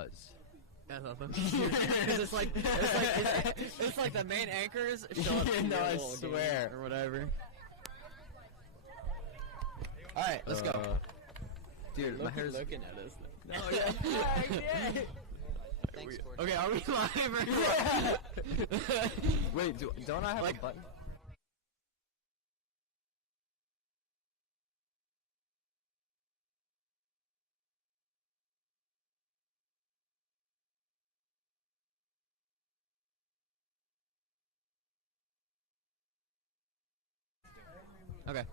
does. I love them. it's like the main anchors show up in No, your I little swear. game or whatever. All right, let's go. Dude, my hair's... looking at us. No, yeah. Thanks, Okay, are we live or Wait, don't I have a button? Okay.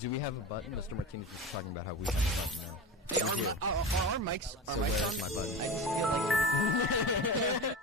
Do we have a button? Mr. Martinez was talking about how we have a button now. Hey, are our mics So where's my button? I just feel like...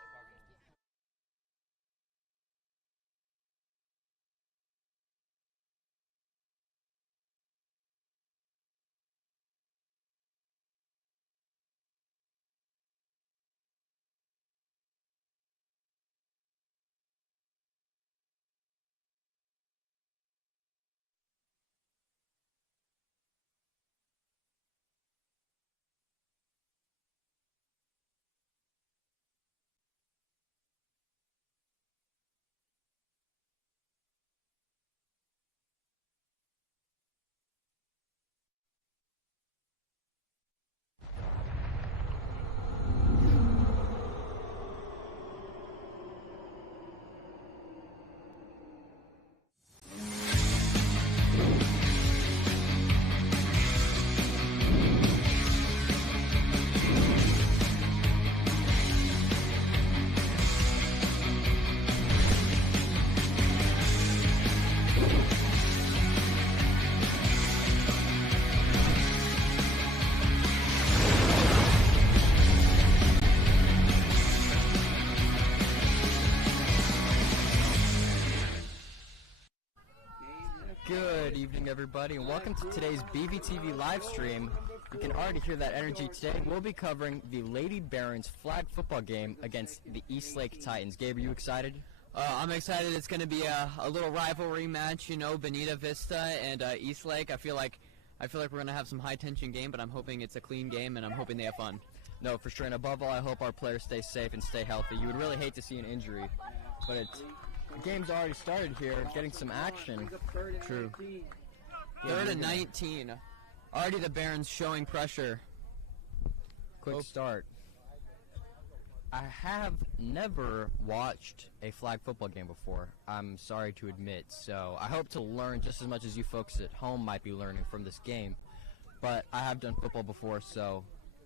Good evening, everybody, and welcome to today's BVTV live stream. You can already hear that energy today. We'll be covering the Lady Barons flag football game against the Eastlake Titans. Gabe, are you excited? I'm excited. It's going to be a little rivalry match, you know, Bonita Vista and Eastlake. I feel like we're going to have some high-tension game, but I'm hoping it's a clean game, and I'm hoping they have fun. No, for sure, and above all, I hope our players stay safe and stay healthy. You would really hate to see an injury, but the game's already started here, getting some action. True. 3rd and 19. Already the Barons showing pressure. Quick start. I have never watched a flag football game before, I'm sorry to admit, so I hope to learn just as much as you folks at home might be learning from this game. But I have done football before, so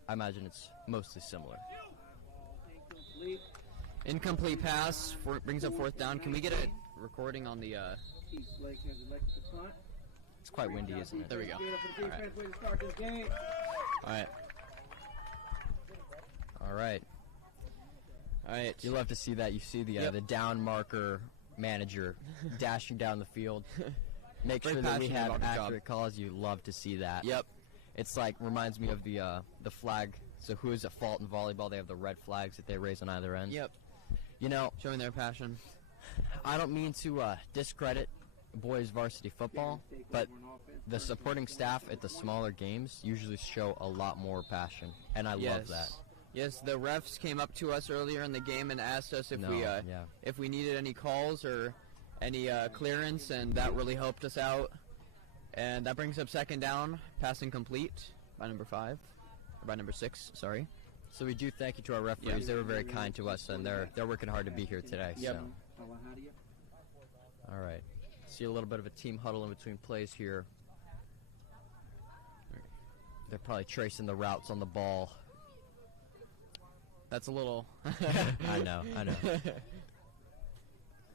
I imagine it's mostly similar. Incomplete pass brings up 4th down. Can we get a recording on the... It's quite windy, isn't it? There we go. Alright. Alright. Alright. You love to see that. You see the down marker manager dashing down the field. Make sure that we have accurate calls. You love to see that. Yep. It's like, reminds me of the flag. So who is at fault in volleyball? They have the red flags that they raise on either end. Yep. You know, showing their passion. I don't mean to discredit boys varsity football, but the supporting staff at the smaller games usually show a lot more passion, and I love that. Yes, the refs came up to us earlier in the game and asked us if we needed any calls or any clearance, and that really helped us out. And that brings up 2nd down, passing complete by number 6, sorry. So we do thank you to our referees. They were very kind to us, and they're working hard to be here today. Yep. So. All right. See a little bit of a team huddle in between plays here. They're probably tracing the routes on the ball. That's a little... I know.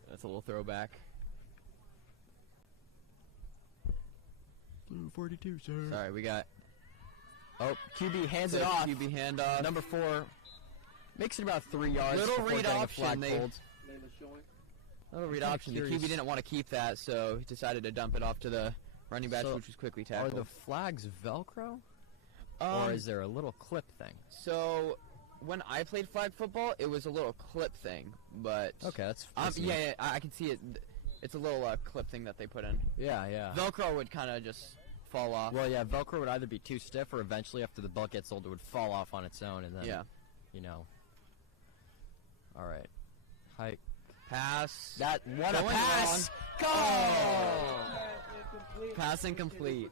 That's a little throwback. Blue 42, sir. Sorry, we got... Oh, QB hands it off. QB handoff. Number 4 makes it about 3 yards. Little read option. Little read option. The curious. QB didn't want to keep that, so he decided to dump it off to the running back, which was quickly tackled. Are the flags Velcro? Or is there a little clip thing? So, when I played flag football, it was a little clip thing, but... Okay, that's yeah, I can see it. It's a little clip thing that they put in. Yeah. Velcro would kind of just fall off. Well, yeah, Velcro would either be too stiff or eventually after the belt gets old, it would fall off on its own. And then, you know. All right. Hike. Pass. What a pass! Go! Pass incomplete.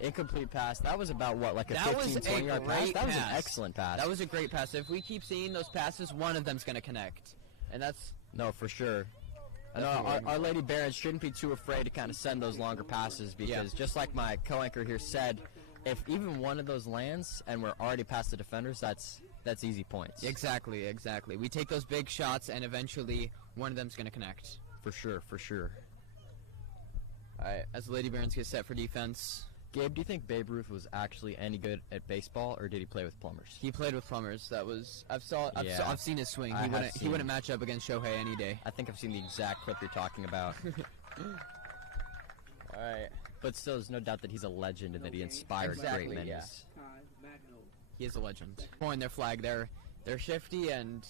Incomplete pass. That was about what, like a That 15, was 20 yard pass? great That was an pass. excellent pass. That was a great pass. If we keep seeing those passes, one of them's going to connect. And that's... No, for sure. I know our Lady Barons shouldn't be too afraid to kind of send those longer passes because just like my co-anchor here said, if even one of those lands and we're already past the defenders, that's easy points. Exactly. We take those big shots and eventually one of them's going to connect. For sure. All right, as the Lady Barons get set for defense. Gabe, do you think Babe Ruth was actually any good at baseball, or did he play with plumbers? He played with plumbers. That was I've seen his swing. He wouldn't match up against Shohei any day. I think I've seen the exact clip you're talking about. All right, but still, there's no doubt that he's a legend and that he inspired great men. Yeah. He is a legend. Pulling their flag, they're shifty and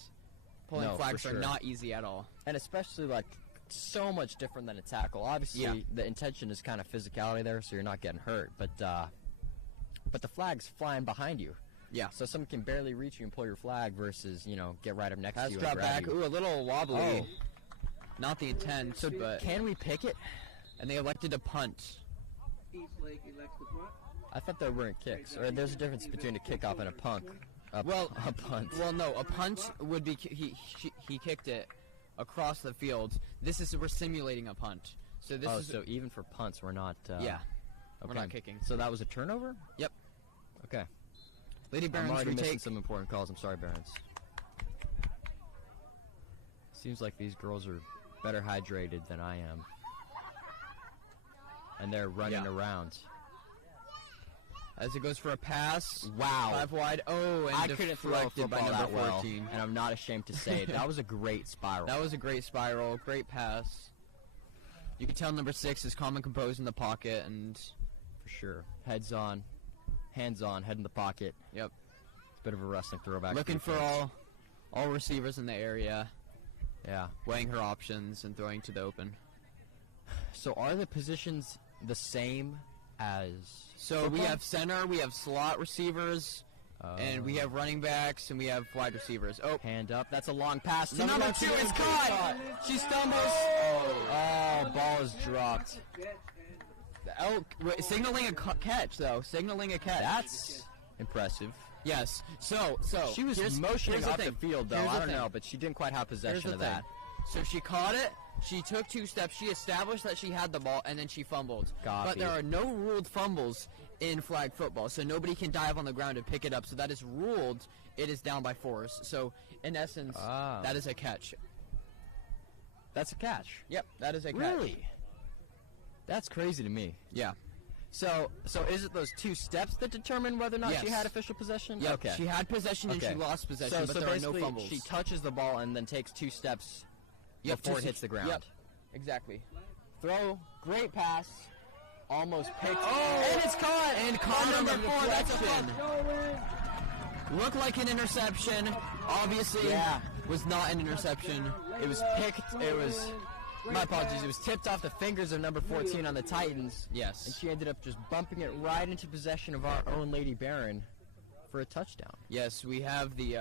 pulling flags are not easy at all. And especially like so much different than a tackle. Obviously, the intention is kind of physicality there, so you're not getting hurt. But the flag's flying behind you. Yeah. So someone can barely reach you and pull your flag versus, get right up next to you. Drop back. You. Ooh, a little wobbly. Oh. Not the intent. But can we pick it? And they elected to punt. Eastlake elects to punt. I thought there weren't kicks. Or there's a difference between a kickoff and a punt. A punt. Well, no, a punt would be he kicked it across the field. We're simulating a punt. So this is so even for punts we're not okay. We're not kicking. So that was a turnover? Yep. Okay. Lady Barons I'm already retake. missing some important calls. I'm sorry, Barons. Seems like these girls are better hydrated than I am. And they're running around. As it goes for a pass. Wow. 5 wide. Oh, and I couldn't throw a football by that number well, 14. and I'm not ashamed to say it. That was a great spiral. That was a great spiral. Great pass. You can tell number 6 is calm and composed in the pocket, and for sure, heads on, hands on, head in the pocket. Yep. It's a bit of a wrestling throwback. Looking for all receivers in the area. Yeah. Weighing her options and throwing to the open. So are the positions the same as? So football? we have center, we have slot receivers, and we have running backs, and we have wide receivers. Oh, hand up. That's a long pass. To number 2 is caught. She stumbles. Oh, ball is dropped. Oh, signaling a catch, though. Signaling a catch. That's impressive. Yes. So she was motioning up the field, though. I don't know, but she didn't quite have possession of that. So she caught it. She took 2 steps. She established that she had the ball, and then she fumbled. But there are no ruled fumbles in flag football, so nobody can dive on the ground and pick it up. So that is ruled. It is down by force. So in essence, that is a catch. That's a catch. Yep, that is a catch. Really? That's crazy to me. Yeah. So is it those 2 steps that determine whether or not she had official possession? Yeah. Okay. She had possession and she lost possession, but there are no fumbles. She touches the ball and then takes 2 steps before it hits the ground. Yep. Exactly. Throw, great pass, almost picked. Oh, and it's caught. And caught number 4. That's a fumble. Looked like an interception. Obviously, was not an interception. It was picked. It was. My apologies. It was tipped off the fingers of number 14 on the Titans. Yes. And she ended up just bumping it right into possession of our own Lady Baron for a touchdown. Yes, we have the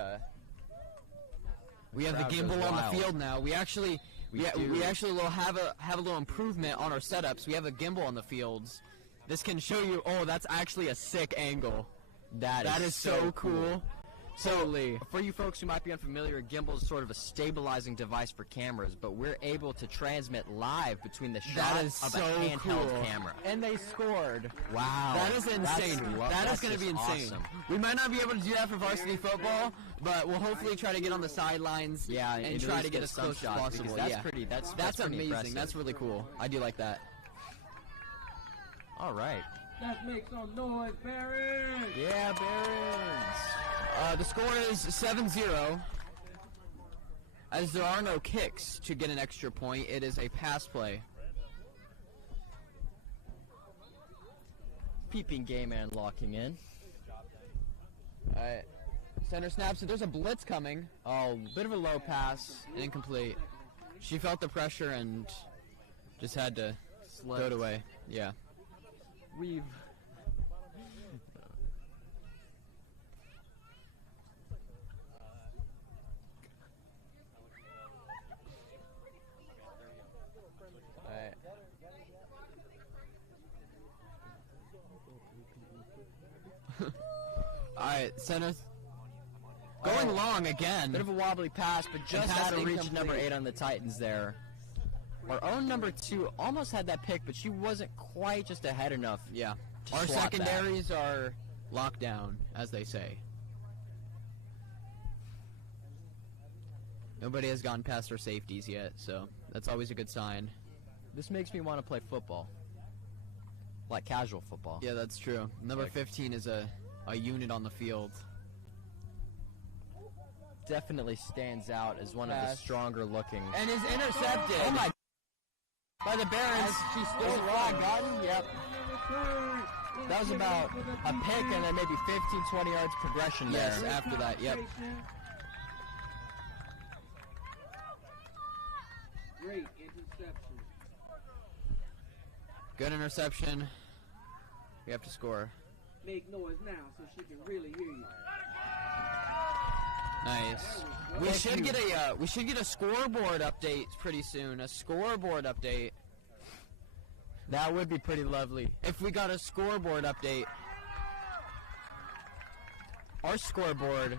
gimbal on the field now. We actually have a little improvement on our setups. We have a gimbal on the fields. This can show you. Oh, that's actually a sick angle. That is so cool. So, for you folks who might be unfamiliar, a gimbal is sort of a stabilizing device for cameras, but we're able to transmit live between the shots of a handheld camera. And they scored. Wow. That is insane. That is going to be insane. Awesome. We might not be able to do that for varsity football, but we'll hopefully try to get on the sidelines and try to get as close as possible. That's pretty amazing. Impressive. That's really cool. I do like that. All right. Let's make some noise, Barons! Yeah, Barons! The score is 7-0. As there are no kicks to get an extra point, it is a pass play. Peeping game man locking in. Alright. Center snap, so there's a blitz coming. Oh, bit of a low pass. Incomplete. She felt the pressure and just had to throw it away. Yeah. We've... right, center. Going long again. Bit of a wobbly pass, but just out of reach number 8 on the Titans there. Our own number 2 almost had that pick, but she wasn't quite just ahead enough. Yeah. to Our swat secondaries are locked down, as they say. Nobody has gone past our safeties yet, so that's always a good sign. This makes me want to play football. Like casual football. Yeah, that's true. Number 15 is a unit on the field. Definitely stands out as one of the stronger looking. And is intercepted. Oh my! By the Barons. She still flag gotten? Yep. That was about a pick and then maybe 15, 20 yards progression there. Yes, after that, yep. Great interception. Good interception. We have to score. Make noise now so she can really hear you. Nice. We should get a scoreboard update pretty soon. A scoreboard update. That would be pretty lovely. If we got a scoreboard update. Our scoreboard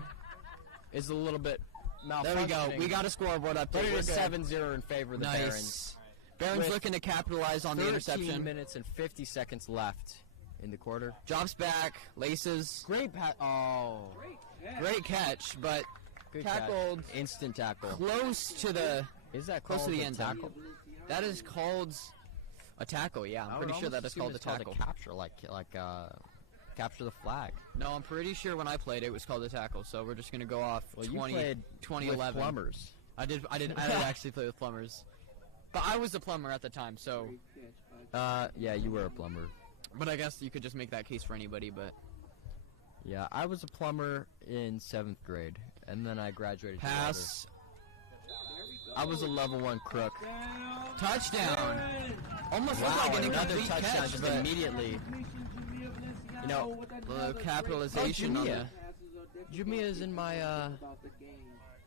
is a little bit malfunctioning. There we go. We got a scoreboard update. But it is 7-0 in favor of the Barons. Barons looking to capitalize on the interception. 13 minutes and 50 seconds left in the quarter. Drops back, laces. Great pass. Oh. Great catch, but Good tackled. Catch. Instant tackle. Close to the Is that close called to the a end tackle? zone. That is called a tackle, yeah. I'm pretty sure that is called a tackle. Capture, capture the flag. No, I'm pretty sure when I played it was called a tackle, so we're just going to go off Well, 2011. with plumbers. I did actually play with plumbers. But I was a plumber at the time, so Yeah, you were a plumber. but I guess you could just make that case for anybody, but Yeah, I was a plumber in 7th grade, and then I graduated. pass. I was a level 1 crook. Touchdown. Almost looked like an another incomplete touchdown catch, just but immediately. You know, the capitalization on the Jumia's in my,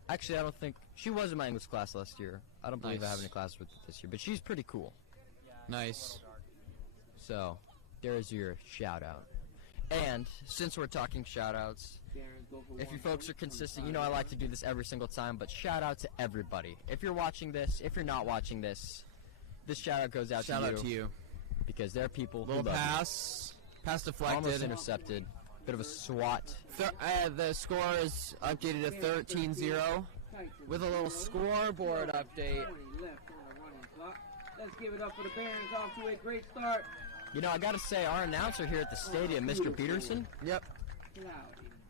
actually, I don't think, she was in my English class last year. I don't believe I have any class with her this year, but she's pretty cool. Nice. So, there's your shout-out. And, since we're talking shout-outs, if you folks are consistent, you know I like to do this every single time, but shout-out to everybody. If you're watching this, if you're not watching this, this shout-out goes out Shout out to you. because there are people Little who love pass. Pass you. deflected. Almost intercepted. Bit of a swat. The score is updated to 13-0 with a little scoreboard update. 20 left on the running clock. Let's give it up for the Barons off to a great start. You know, I gotta say, our announcer here at the stadium, Mr. Peterson, Yep.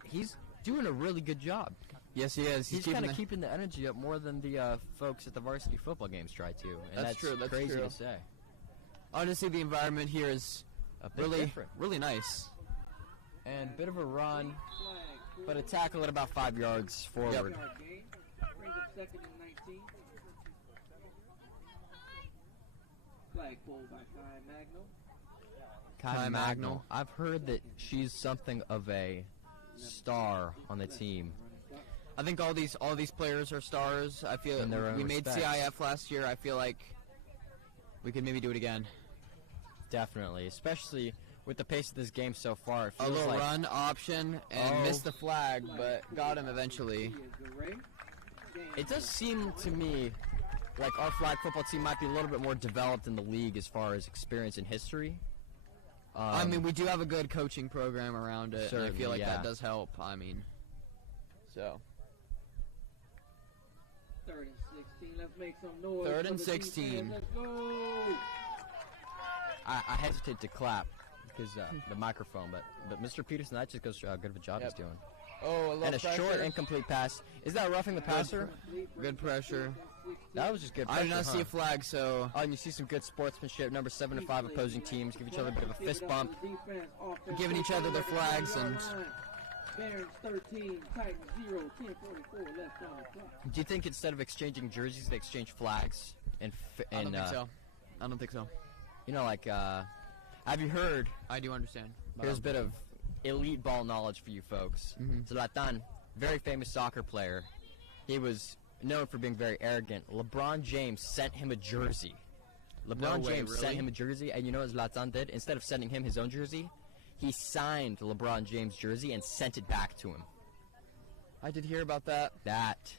he's doing a really good job. Yes, he is. He's kind of keeping the energy up more than the folks at the varsity football games try to. And That's true, that's crazy true. to say. Honestly, the environment here is A bit really, different. really nice. And a bit of a run, but a tackle at about 5 yards forward. Brings up 2nd and 19. Flagpole by Kai Magno. Kai Magno. Magno. I've heard that she's something of a star on the team. I think all these players are stars. I feel In their own we made respects. CIF last year. I feel like we could maybe do it again. Definitely, especially with the pace of this game so far. It A feels little like run option and Oh. missed the flag, but got him eventually. it does seem to me like our flag football team might be a little bit more developed in the league as far as experience and history. I mean, we do have a good coaching program around it, and I Certainly, feel like yeah. that does help. I mean, so 3rd and 16. Let's make some noise. 3rd for and the 16. defense. Let's go. I hesitate to clap because the microphone, but Mr. Peterson, that just goes to how good of a job he's doing. oh, a little And a pressure. short, incomplete pass. Is that roughing the passer? Good pressure. That was just good I pressure, did not see a flag, so Oh, and you see some good sportsmanship. Number 7 to 5 opposing teams give each other a bit of a fist bump. giving each other their flags and Barons 13, Titans 0, 10:44 left on the clock. Do you think instead of exchanging jerseys, they exchange flags? I don't think so. I don't think so. You know, like, have you heard? I do understand. but Here's a I bit don't of elite ball knowledge for you folks. Zlatan, very famous soccer player. He was known for being very arrogant. LeBron James sent him a jersey. LeBron No way, James really? sent him a jersey, and you know what Zlatan did? Instead of sending him his own jersey, he signed LeBron James' jersey and sent it back to him. I did hear about that. That's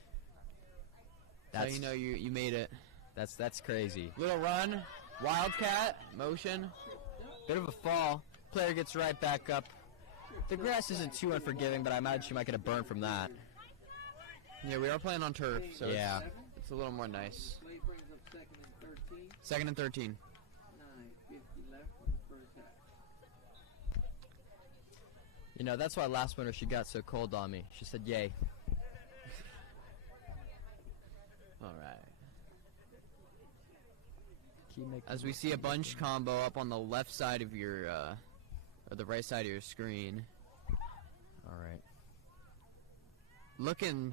so you know you made it. That's crazy. Little run, wildcat, motion. Bit of a fall. Player gets right back up. The grass isn't too unforgiving, but I imagine she might get a burn from that. Yeah, we are playing on turf, so yeah. It's a little more nice. Play brings up Second and 13. 9:50 left in the first half. You know, that's why last winter she got so cold on me. She said, yay. All right. As we see a bunch combo up on the left side of your, or the right side of your screen. All right. Looking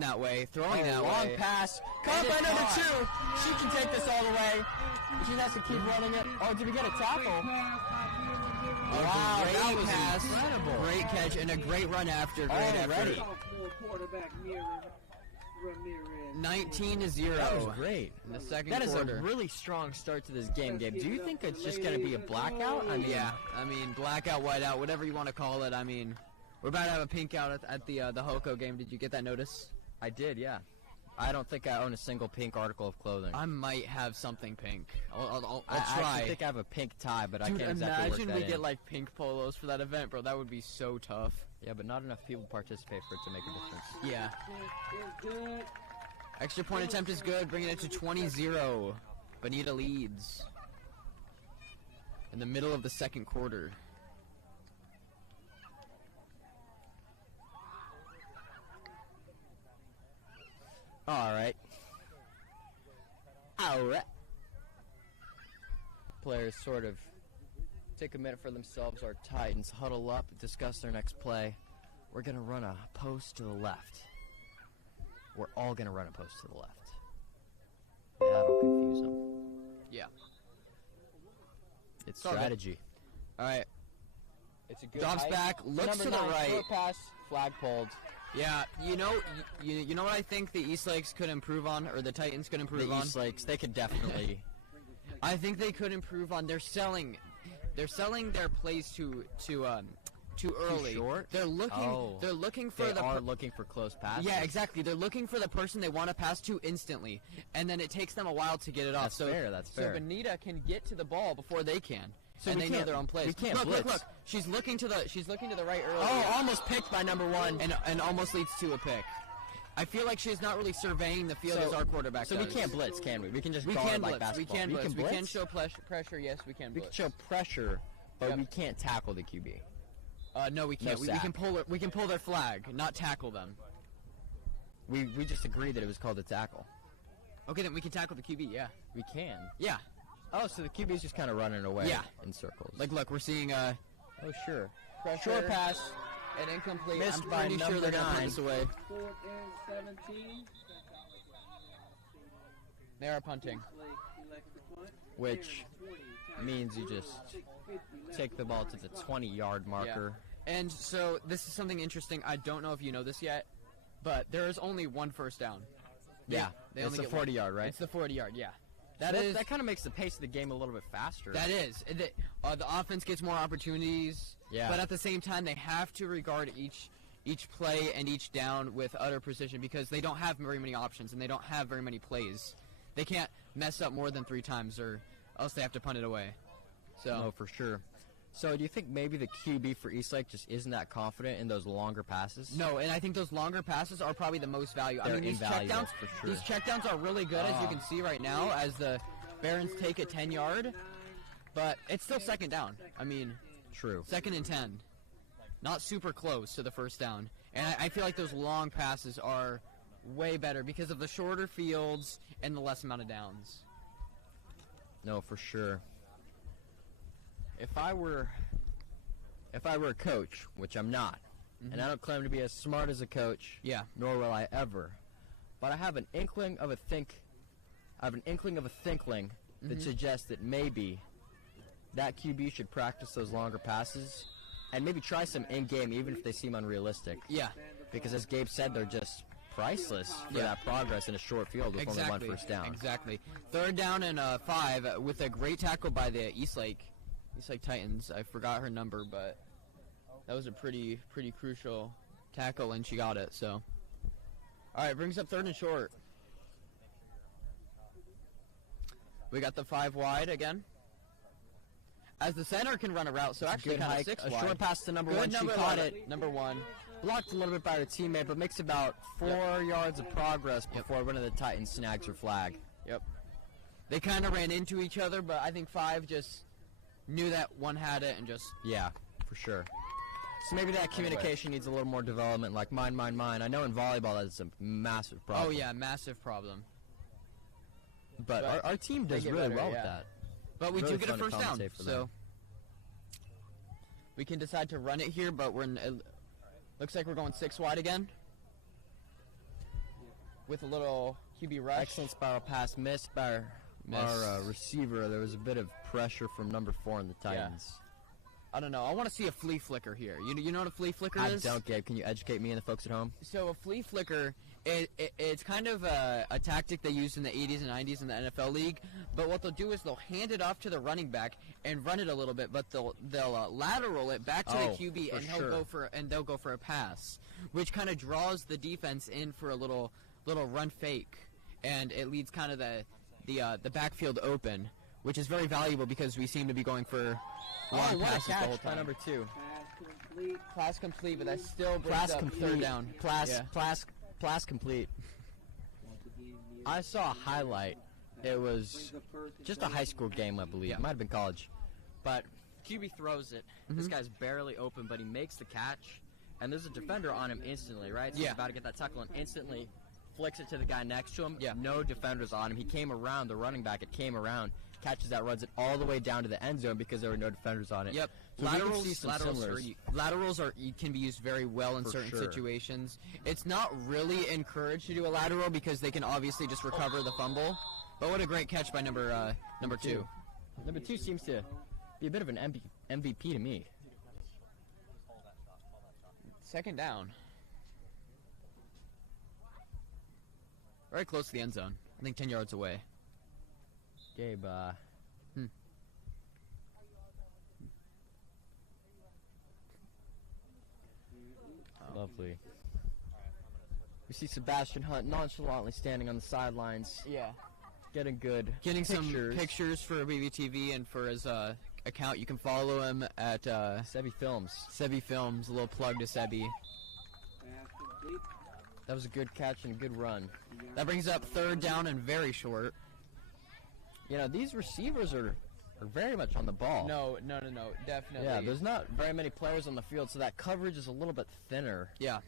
that way, throwing that long way. pass. Caught by number 2. She can take this all the way. She has to keep running it. Oh, did we get a tackle? Wow, that was pass. Incredible. Great catch and a great run after. Great Already. effort. Sophomore quarterback Ramirez. 19-0. That was great. In the second That is quarter. a really strong start to this game, Gabe. Do you think it's just going to be a blackout? I mean, Yeah, I mean, blackout, whiteout, whatever you want to call it. I mean, we're about to have a pink out at the Hoko game. Did you get that notice? I did, yeah. I don't think I own a single pink article of clothing. I might have something pink. I'll I try. actually think I have a pink tie, but Dude, I can't exactly work imagine that we in. get like pink polos for that event, bro. That would be so tough. Yeah, but not enough people participate for it to make a difference. Yeah. Is good. Extra point attempt is good, bringing it to 20-0. Bonita leads in the middle of the second quarter. All right. Players sort of take a minute for themselves. Our Titans huddle up, discuss their next play. We're going to run a post to the left. We're all going to run a post to the left. That'll confuse them. Yeah. It's all good. strategy. All right. It's a good Drops height. back, looks Number to the 9, right. short pass, flag pulled. Yeah, you know what I think the Eastlakes could improve on, or the Titans could improve The on? Eastlakes, they could definitely. I think they could improve on. They're selling their plays too early. short? They're looking for They the are looking for close passes. Yeah, exactly. They're looking for the person they want to pass to instantly, and then it takes them a while to get it off. That's fair. So Bonita can get to the ball before they can. So and we they know can't- their own plays. we can't look. blitz. She's looking to the right early. Oh, almost picked by number 1. and almost leads to a pick. I feel like she's not really surveying the field as our quarterback So does. we can't blitz, can we? We can just We guard can like blitz. We basketball. can blitz. can We blitz? can show pressure. Yes, we can We blitz. can show pressure, but Yep. we can't tackle the QB. No, we can't. No we sack. can pull it. We can pull their flag, not tackle them. We just agreed that it was called a tackle. Okay, then we can tackle the QB. Yeah. We can. Yeah. Oh, so the QB's just kind of running away Yeah. in circles. Like, look, we're seeing oh, sure. pressure, Short pass. and incomplete. Missed I'm by pretty sure number they're gonna put 9. this away. 4th and 17. They are punting. Eastlake elects to punt. Which 20, means you just 6:50 left take the ball to the 20-yard marker. And so this is something interesting. I don't know if you know this yet, but there is only one first down. Yeah. They It's only the get one. 40-yard, right? It's the 40-yard. Yeah. That kind of makes the pace of the game a little bit faster. That is. The offense gets more opportunities. Yeah. But at the same time, they have to regard each play and each down with utter precision because they don't have very many options and they don't have very many plays. They can't mess up more than 3 times or else they have to punt it away. So. No, for sure. So do you think maybe the QB for Eastlake just isn't that confident in those longer passes? No, and I think those longer passes are probably the most value. They're I mean, these invaluable, checkdowns, for sure. these checkdowns are really good, as you can see right now, as the Barons take a 10-yard. But it's still second down. I mean, True. 2nd and 10. Not super close to the first down. And I feel like those long passes are way better because of the shorter fields and the less amount of downs. No, for sure. If I were a coach, which I'm not, and I don't claim to be as smart as a coach, Yeah. nor will I ever, but I have an inkling of a thinkling that suggests that maybe that QB should practice those longer passes and maybe try some in-game, even if they seem unrealistic. Yeah. Because as Gabe said, they're just priceless for Yeah. that progress in a short field with only one first down. Exactly. 3rd down and 5 with a great tackle by the Eastlake Titans. I forgot her number, but That was a pretty crucial tackle, and she got it. So, all right, brings up 3rd and short. We got the 5 wide again. As the center can run a route, so actually kind of 6 a wide. short pass to number 1. She caught it. Number 1. Blocked a little bit by her teammate, but makes about 4 yards of progress before one of the Titans snags her flag. Yep. They kind of ran into each other, but I think 5 just knew that 1 had it and just... Yeah, for sure. So maybe that communication needs a little more development, like mine, mine, mine. I know in volleyball that's a massive problem. Oh, yeah, massive problem. But our team does really well with that. But we really do get a first down, so we can decide to run it here, but we're looks like we're going 6 wide again with a little QB rush. Excellent spiral pass, missed by our receiver. There was a bit of pressure from number 4 in the Titans. Yeah. I don't know. I want to see a flea flicker here. You know what a flea flicker is? I don't, Gabe. Can you educate me and the folks at home? So a flea flicker, it's kind of a tactic they used in the 80s and 90s in the NFL league. But what they'll do is they'll hand it off to the running back and run it a little bit, but they'll lateral it back to the QB and they'll go for a pass, which kind of draws the defense in for a little run fake, and it leaves kind of the backfield open, which is very valuable because we seem to be going for long passes the whole time. Number 2. Pass complete, but that still brings up 3rd down. Pass complete. I saw a highlight. It was just a high school game, I believe. It might have been college. But QB throws it. This guy's barely open, but he makes the catch. And there's a defender on him instantly, right? So he's about to get that tackle and instantly flicks it to the guy next to him. Yeah. No defenders on him. He came around, the running back, catches that, runs it all the way down to the end zone because there were no defenders on it. Yep. So Laterals can be used very well in certain situations. It's not really encouraged to do a lateral because they can obviously just recover the fumble. But what a great catch by number 2. Number 2 seems to be a bit of an MVP to me. 2nd down. Very close to the end zone. I think 10 yards away. Gabe, Lovely. We see Sebastian Hunt nonchalantly standing on the sidelines. Yeah. Getting some pictures for BBTV and for his account. You can follow him at Sebi Films. Sebi Films. A little plug to Sebi. That was a good catch and a good run. That brings up 3rd down and very short. You know, these receivers are very much on the ball. No, definitely. Yeah, there's not very many players on the field, so that coverage is a little bit thinner. Yeah.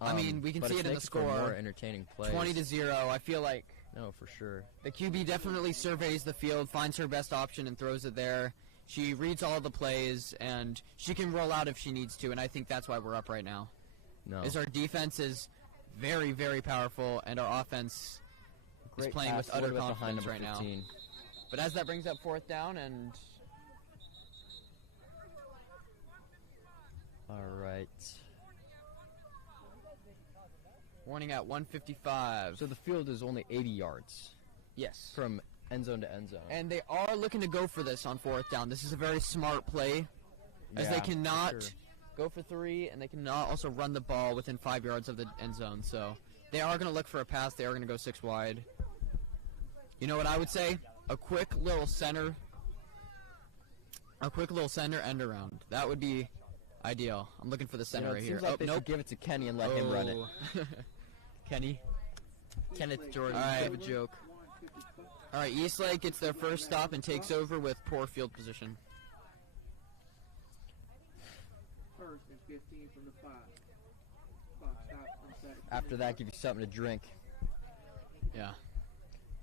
I mean, we can see it in the score. More entertaining plays. 20-0. I feel like. No, for sure. The QB definitely surveys the field, finds her best option, and throws it there. She reads all the plays, and she can roll out if she needs to, and I think that's why we're up right now. No. Is our defense is very, very powerful, and our offense is playing with utter confidence right now. But as that brings up 4th down, and... All right. Warning at 1:55. So the field is only 80 yards. Yes. From end zone to end zone. And they are looking to go for this on 4th down. This is a very smart play, as they cannot go for 3, and they cannot also run the ball within 5 yards of the end zone. So they are going to look for a pass. They are going to go 6 wide. You know what I would say? A quick little center end around. That would be ideal. I'm looking for the center right here. Seems like they should give it to Kenny and let him run it. Kenneth Jordan. All right. Bit of a joke. All right, Eastlake gets their first stop and takes over with poor field position. 1st and 15 from the 5. After that, give you something to drink. Yeah.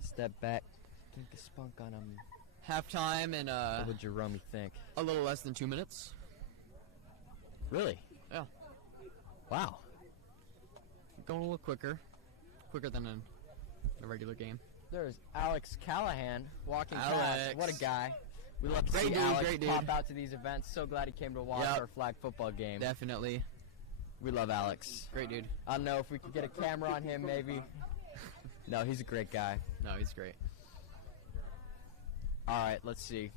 Step back. Drink a spunk on him. Halftime and What would Jerome think? A little less than 2 minutes. Really? Yeah. Wow. Going a little quicker than a regular game. There's Alex Callahan walking past. What a guy. We love to see dude, Alex great dude. pop out to these events. So glad he came to watch our flag football game. Definitely. We love Alex. Great dude. I don't know if we could get a camera on him, maybe. No, he's a great guy. No, he's great. All right, let's see.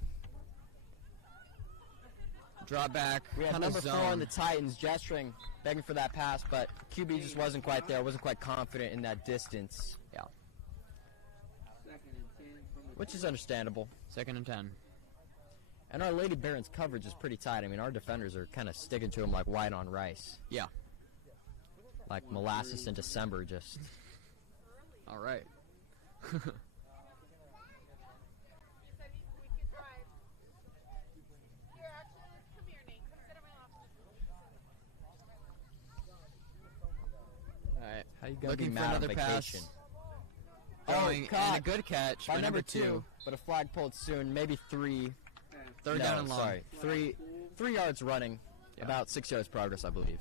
Drop back. We have number 4 on the Titans gesturing, begging for that pass, but QB just wasn't quite there, wasn't quite confident in that distance. Yeah. Which is understandable. 2nd and 10. And our Lady Barons coverage is pretty tight. I mean, our defenders are kind of sticking to them like white on rice. Yeah. Like molasses in December, just. All right. Alright, how you gonna looking be for mad another on pass. vacation? Going, and a good catch by by number 2. 2, but a flag pulled soon, maybe 3. Third no, down and long. Sorry, 3 yards running, about 6 yards progress, I believe.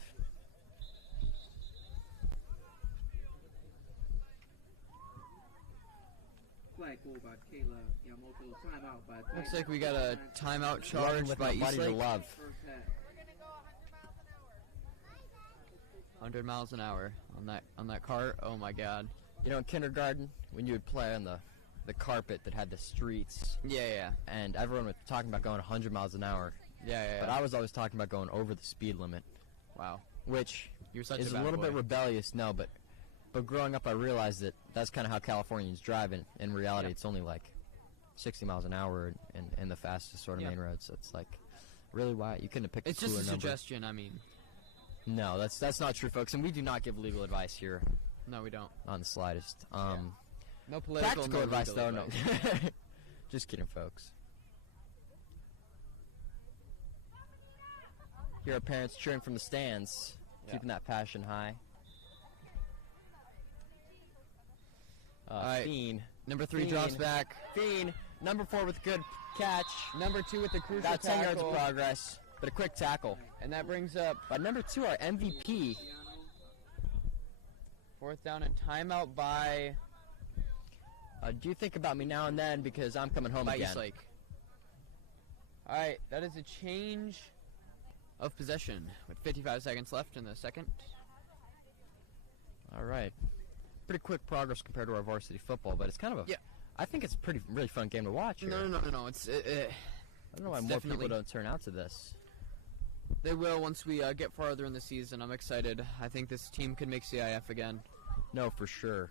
Flag pull by Kayla Yamamoto. Timeout by Looks like we got a timeout charged by Eastlake. Love. 100 miles an hour on that cart. Oh my God. You know, in kindergarten, when you would play on the carpet that had the streets. Yeah. And everyone was talking about going 100 miles an hour. Yeah. But I was always talking about going over the speed limit. Wow. Which You're such is a a little bad bit boy. rebellious, no, but growing up I realized that that's kind of how Californians drive. In reality, it's only like 60 miles an hour in the fastest sort of main roads. So it's like, really, why? You couldn't have picked It's a cooler just a number. suggestion, I mean. No, that's not true, folks, and we do not give legal advice here. No, we don't. On the slightest. No political, practical no advice, legal though. advice. No. Just kidding, folks. Here are parents cheering from the stands, keeping that passion high. Alright, Fiend. Number 3 drops back. Fiend. Number 4 with a good catch. Number 2 with the crucial About 10 yards of tackle. progress, but a quick tackle. And that brings up But number 2, our MVP. 4th down and timeout by Do you think about me now and then because I'm coming home again? Eastlake. Alright, that is a change of possession with 55 seconds left in the second. All right. Pretty quick progress compared to our varsity football, but it's kind of a. Yeah. I think it's a really fun game to watch here. No. It's I don't know why more people don't turn out to this. They will once we get farther in the season. I'm excited. I think this team could make CIF again. No, for sure.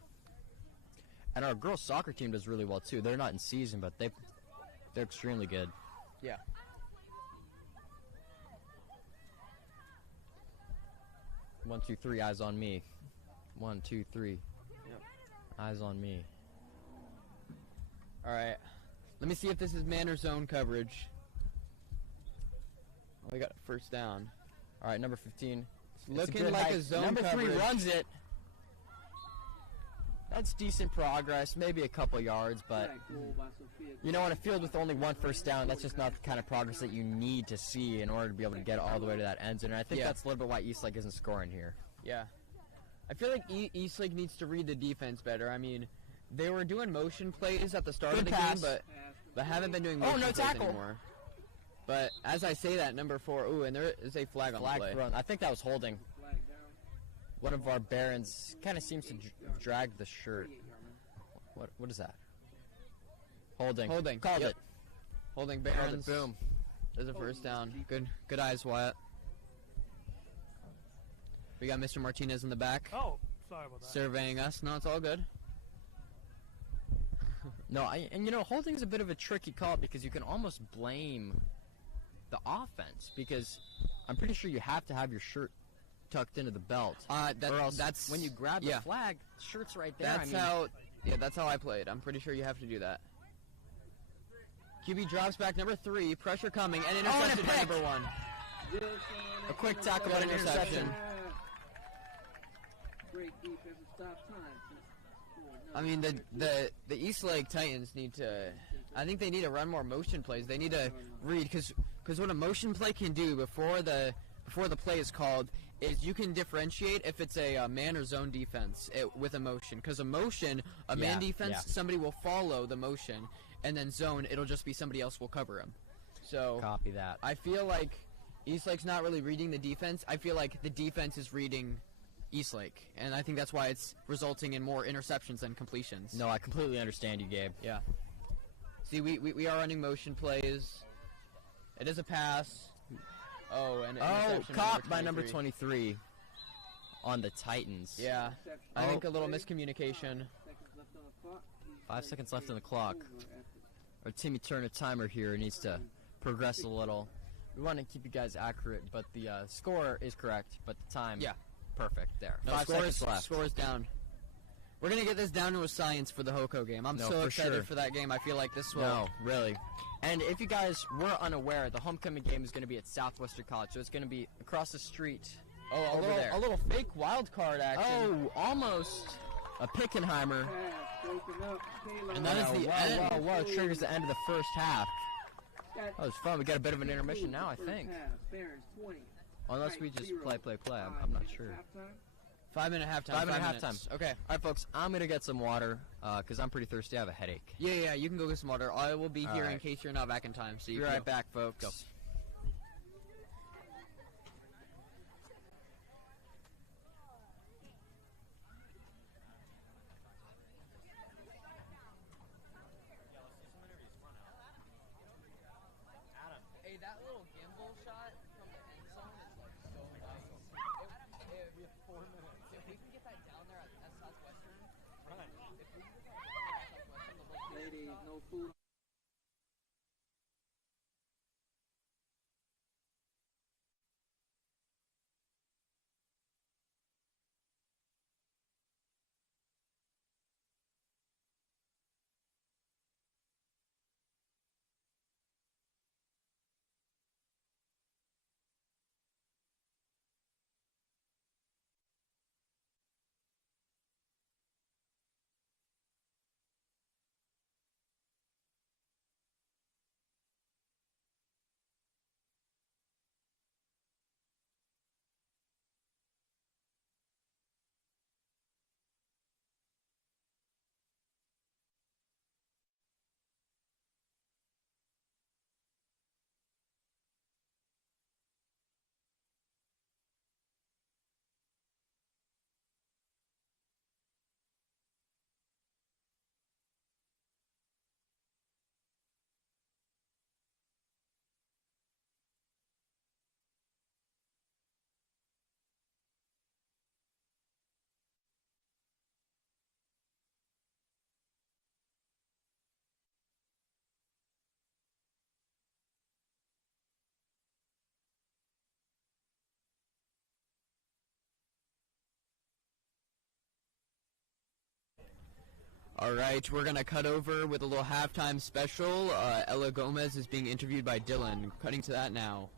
And our girls soccer team does really well too. They're not in season, but they're extremely good. Yeah. One, two, three, eyes on me. 1, 2, 3. Yep. Eyes on me. All right. Let me see if this is man or zone coverage. Oh, we got first down. All right, number 15. It's looking like a zone Number coverage. 3 runs it. That's decent progress, maybe a couple yards, but you know, on a field with only 1 first down, that's just not the kind of progress that you need to see in order to be able to get all the way to that end zone. And I think that's a little bit why Eastlake isn't scoring here. Yeah. I feel like Eastlake needs to read the defense better. I mean, they were doing motion plays at the start of the game, but haven't been doing motion plays anymore. But as I say that, number 4, ooh, and there is a flag on the play. Thrown. I think that was holding. One of our Barons kind of seems to drag the shirt. What is that? Holding. Called it. Holding Barons. Boom. There's a first down. Good eyes, Wyatt. We got Mr. Martinez in the back. Oh, sorry about that. Surveying us. No, it's all good. No, and you know, holding's a bit of a tricky call because you can almost blame the offense because I'm pretty sure you have to have your shirt tucked into the belt. Or else that's when you grab the flag, shirt's right there. That's how I played. I'm pretty sure you have to do that. QB drops back, number 3, pressure coming, and intercepted by number 1. A quick tackle, but an interception. Great defensive stop time. I mean, the Eastlake Titans need to. I think they need to run more motion plays. They need to read because what a motion play can do before the play is called is you can differentiate if it's a man or zone defense with a motion. Because a motion, a man defense, somebody will follow the motion, and then zone, it'll just be somebody else will cover him. So copy that. I feel like Eastlake's not really reading the defense. I feel like the defense is reading Eastlake, and I think that's why it's resulting in more interceptions than completions. No, I completely understand you, Gabe. Yeah. See, we are running motion plays. It is a pass. Oh, and caught by number 23 on the Titans. Yeah, I think a little miscommunication. 5 seconds left on the clock. Our Timmy Turner timer here needs to progress a little. We want to keep you guys accurate, but the score is correct, but the time, perfect there. No, 5 seconds left. Score is down. We're going to get this down to a science for the Hoko game. I'm so excited for that game. I feel like this will... No, really. And if you guys were unaware, the homecoming game is going to be at Southwestern College, so it's going to be across the street. Oh, a little fake wild card action. Oh, almost a Pickenheimer. And that is the end. Whoa, triggers the end of the first half. That was fun. We got a bit of an intermission now, I think. Unless we just play. I'm not sure. 5-minute halftime. 5-minute halftime. Okay. All right, folks. I'm going to get some water because I'm pretty thirsty. I have a headache. Yeah, you can go get some water. I will be here in case you're not back in time. So Be right back, folks. Go. Hey, that little gimbal shot from the end zone is like so nice. We have 4 minutes. If we can get that down there at Southwestern, if we can get that down there at Southwestern, Ladies, no food. All right, we're going to cut over with a little halftime special. Ella Gomez is being interviewed by Dylan. Cutting to that now.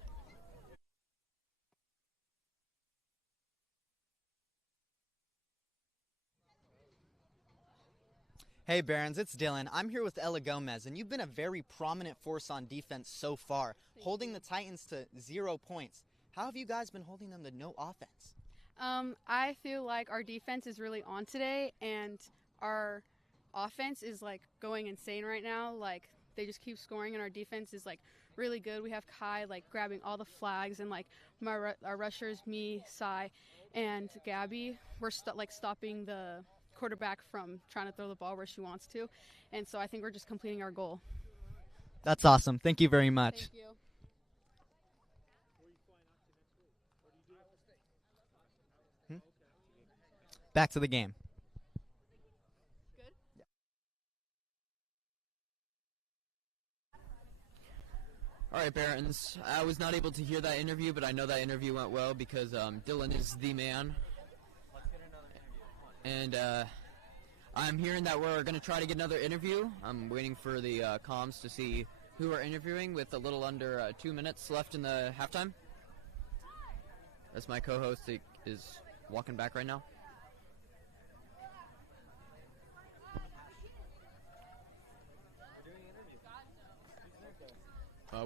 Hey Barons, it's Dylan. I'm here with Ella Gomez, and you've been a very prominent force on defense so far, holding the Titans to 0 points. How have you guys been holding them to no offense? I feel like our defense is really on today, and our offense is like going insane right now. Like they just keep scoring, and our defense is like really good. We have Kai like grabbing all the flags, and like our rushers, me, Sai, and Gabby, we're stopping the quarterback from trying to throw the ball where she wants to, and so I think we're just completing our goal. That's awesome. Thank you very much. Thank you. Back to the game. Good. All right, Barons. I was not able to hear that interview, but I know that interview went well because Dylan is the man. Let's get another interview. And I'm hearing that we're going to try to get another interview. I'm waiting for the comms to see who we're interviewing with a little under 2 minutes left in the halftime. That's my co-host that is walking back right now.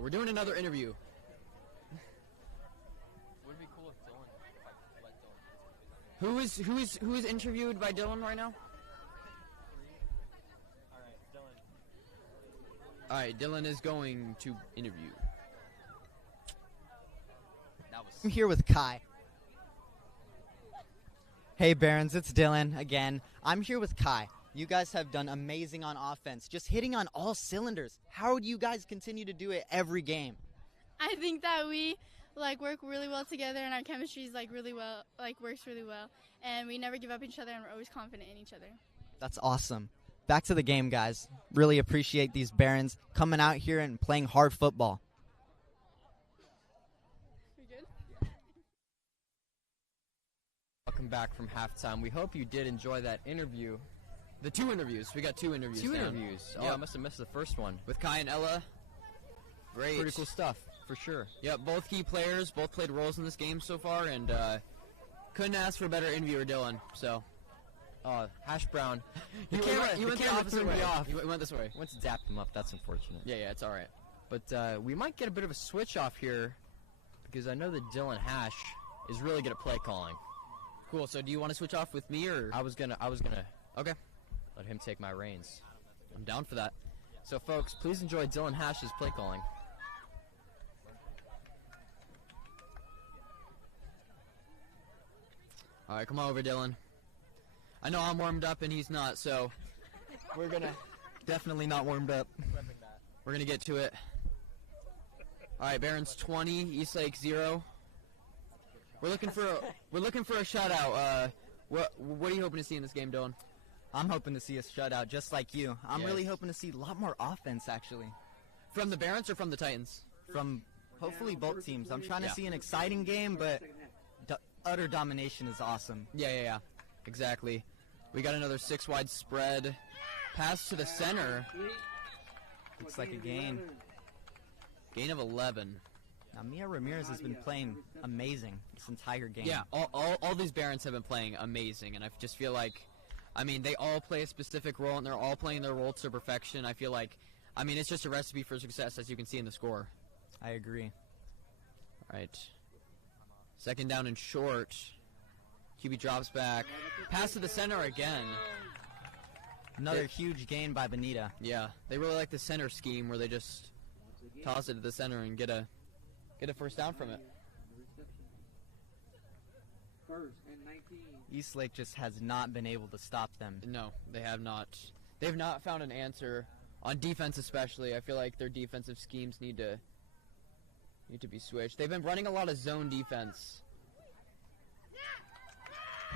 We're doing another interview. Would it be cool if Dylan let Dylan? Who is interviewed by Dylan right now? All right, Dylan is going to interview. I'm here with Kai. Hey Barons, it's Dylan again. I'm here with Kai. You guys have done amazing on offense, just hitting on all cylinders. How do you guys continue to do it every game? I think that we like work really well together, and our chemistry is like works really well, and we never give up each other, and we're always confident in each other. That's awesome. Back to the game, guys. Really appreciate these Barons coming out here and playing hard football. You good? Welcome back from halftime. We hope you did enjoy that interview. The 2 interviews. We got 2 interviews. Two down. interviews. Oh, Yep. I must have missed the first one. With Kai and Ella. Great. Pretty cool stuff, for sure. Yep, both key players, both played roles in this game so far, and couldn't ask for a better interviewer, Dylan. So, Hash Brown. he went the opposite way. He went this way. Went to dap him up. That's unfortunate. Yeah, it's all right. But we might get a bit of a switch off here because I know that Dylan Hash is really good at play calling. Cool. So, do you want to switch off with me, or I was gonna okay? let him take my reins. I'm down for that. So, folks, please enjoy Dylan Hash's play calling. All right, come on over, Dylan. I know I'm warmed up and he's not, so we're gonna Definitely not warmed up. get to it. All right, Barons 20, Eastlake 0. We're looking for a shutout. What are you hoping to see in this game, Dylan? I'm hoping to see a shutout just like you. I'm Yes. really hoping to see a lot more offense, actually, From the Barons or from the Titans? from hopefully both teams. I'm trying to Yeah. see an exciting game, but utter domination is awesome. Yeah. Exactly. We got another 6-wide spread. Pass to the center. Looks like a gain. Gain of 11. Now, Mia Ramirez has been playing amazing this entire game. Yeah, all these Barons have been playing amazing, and I just feel like, they all play a specific role, and they're all playing their role to perfection. I feel like, it's just a recipe for success, as you can see in the score. I agree. All right. Second down and short. QB drops back. Pass to the center again. Another huge gain by Benita. Yeah, they really like the center scheme where they just toss it to the center and get a first down from it. First and 19. Eastlake just has not been able to stop them. No, they have not. They've not found an answer on defense, especially. I feel like their defensive schemes need to be switched. They've been running a lot of zone defense.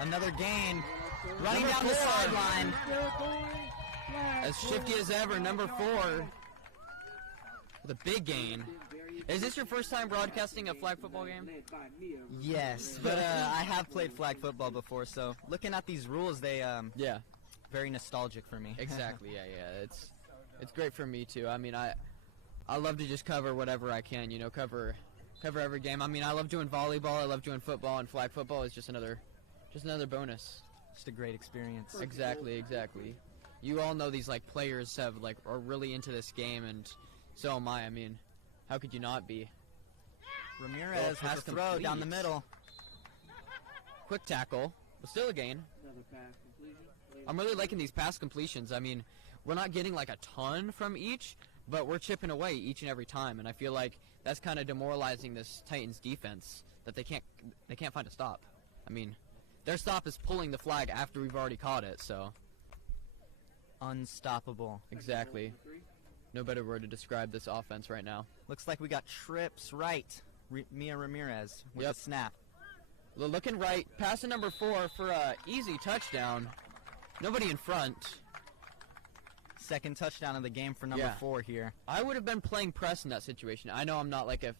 Another gain. Running down the sideline. As shifty as ever, number 4. With a big gain. Is this your first time broadcasting a flag football game? Yes, but I have played flag football before, so looking at these rules, they Yeah, very nostalgic for me. exactly. Yeah. It's great for me too. I love to just cover whatever I can. Cover every game. I love doing volleyball. I love doing football, and flag football is just another bonus. Just a great experience. Exactly. You all know these players are really into this game, and so am I. How could you not be? Ramirez pass has a throw complete. down the middle. Quick tackle, but still a gain. Another pass completion. I'm really liking these pass completions. We're not getting a ton from each, but we're chipping away each and every time, and I feel like that's kind of demoralizing this Titans defense that they can't find a stop. Their stop is pulling the flag after we've already caught it, so Unstoppable. exactly. No better word to describe this offense right now. Looks like we got trips right. Mia Ramirez with Yep. a snap. Looking right, pass to number 4 for a easy touchdown. Nobody in front. Second touchdown of the game for number Yeah. 4 here. I would have been playing press in that situation. I know I'm not like a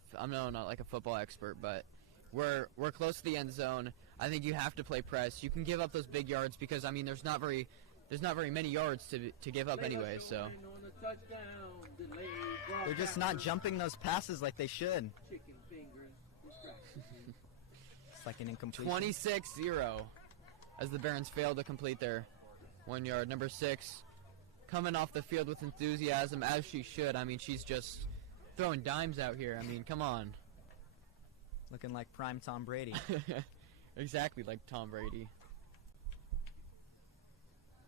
football expert, but we're close to the end zone. I think you have to play press. You can give up those big yards because there's not very many yards to give up anyway. So They're just not jumping those passes like they should. It's like an incompletion. 26-0 as the Barons fail to complete their 1 yard. Number 6 coming off the field with enthusiasm as she should. She's just throwing dimes out here. Come on. Looking like prime Tom Brady. Exactly like Tom Brady.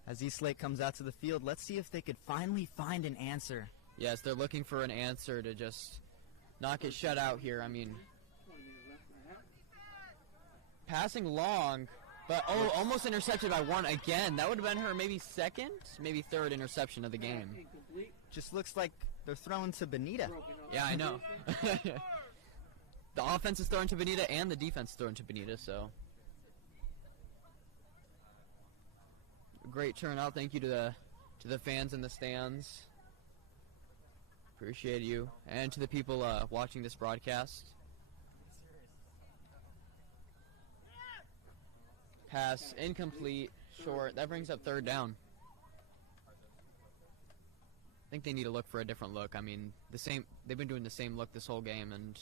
As Eastlake comes out to the field, let's see if they could finally find an answer. Yes, they're looking for an answer to just not get shut out here. Passing long, but almost intercepted by 1 again. That would have been her maybe second, maybe third interception of the game. Just looks like they're throwing to Benita. Yeah, I know. the offense is throwing to Benita and the defense is throwing to Benita, so. Great turnout. Thank you to the fans in the stands. Appreciate you. And to the people watching this broadcast. Pass incomplete, short. That brings up 3rd down. I think they need to look for a different look. I mean, they've been doing the same look this whole game, and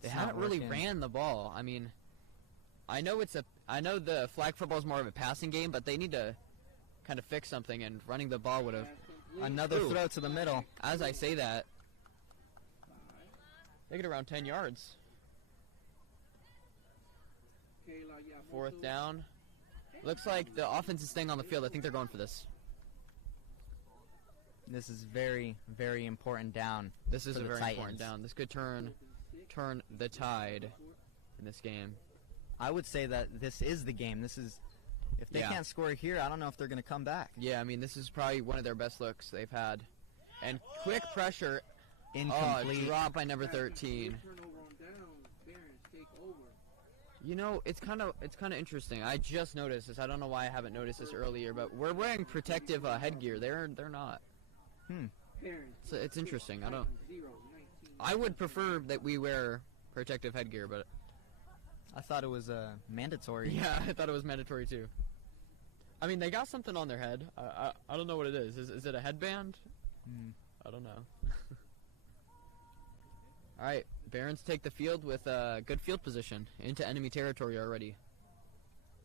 they haven't really ran the ball. I mean, I know the flag football is more of a passing game, but they need to kind of fix something, and running the ball would have. Another throw to the middle. As I say that, they get around 10 yards. 4th down. Looks like the offense is staying on the field. I think they're going for this. This is very, very important down. This is a very Titans. important down. This could turn the tide in this game. I would say that this is the game. This is, if they can't score here, I don't know if they're going to come back. Yeah, I mean, this is probably one of their best looks they've had. And quick pressure. Incomplete. Drop by number 13. You know, it's kind of interesting. I just noticed this. I don't know why I haven't noticed this earlier, but we're wearing protective headgear. They're not. So it's interesting. I would prefer that we wear protective headgear, but I thought it was mandatory. yeah, I thought it was mandatory too. I mean, they got something on their head. I don't know what it is. Is it a headband? I don't know. All right, Barons take the field with good field position into enemy territory already.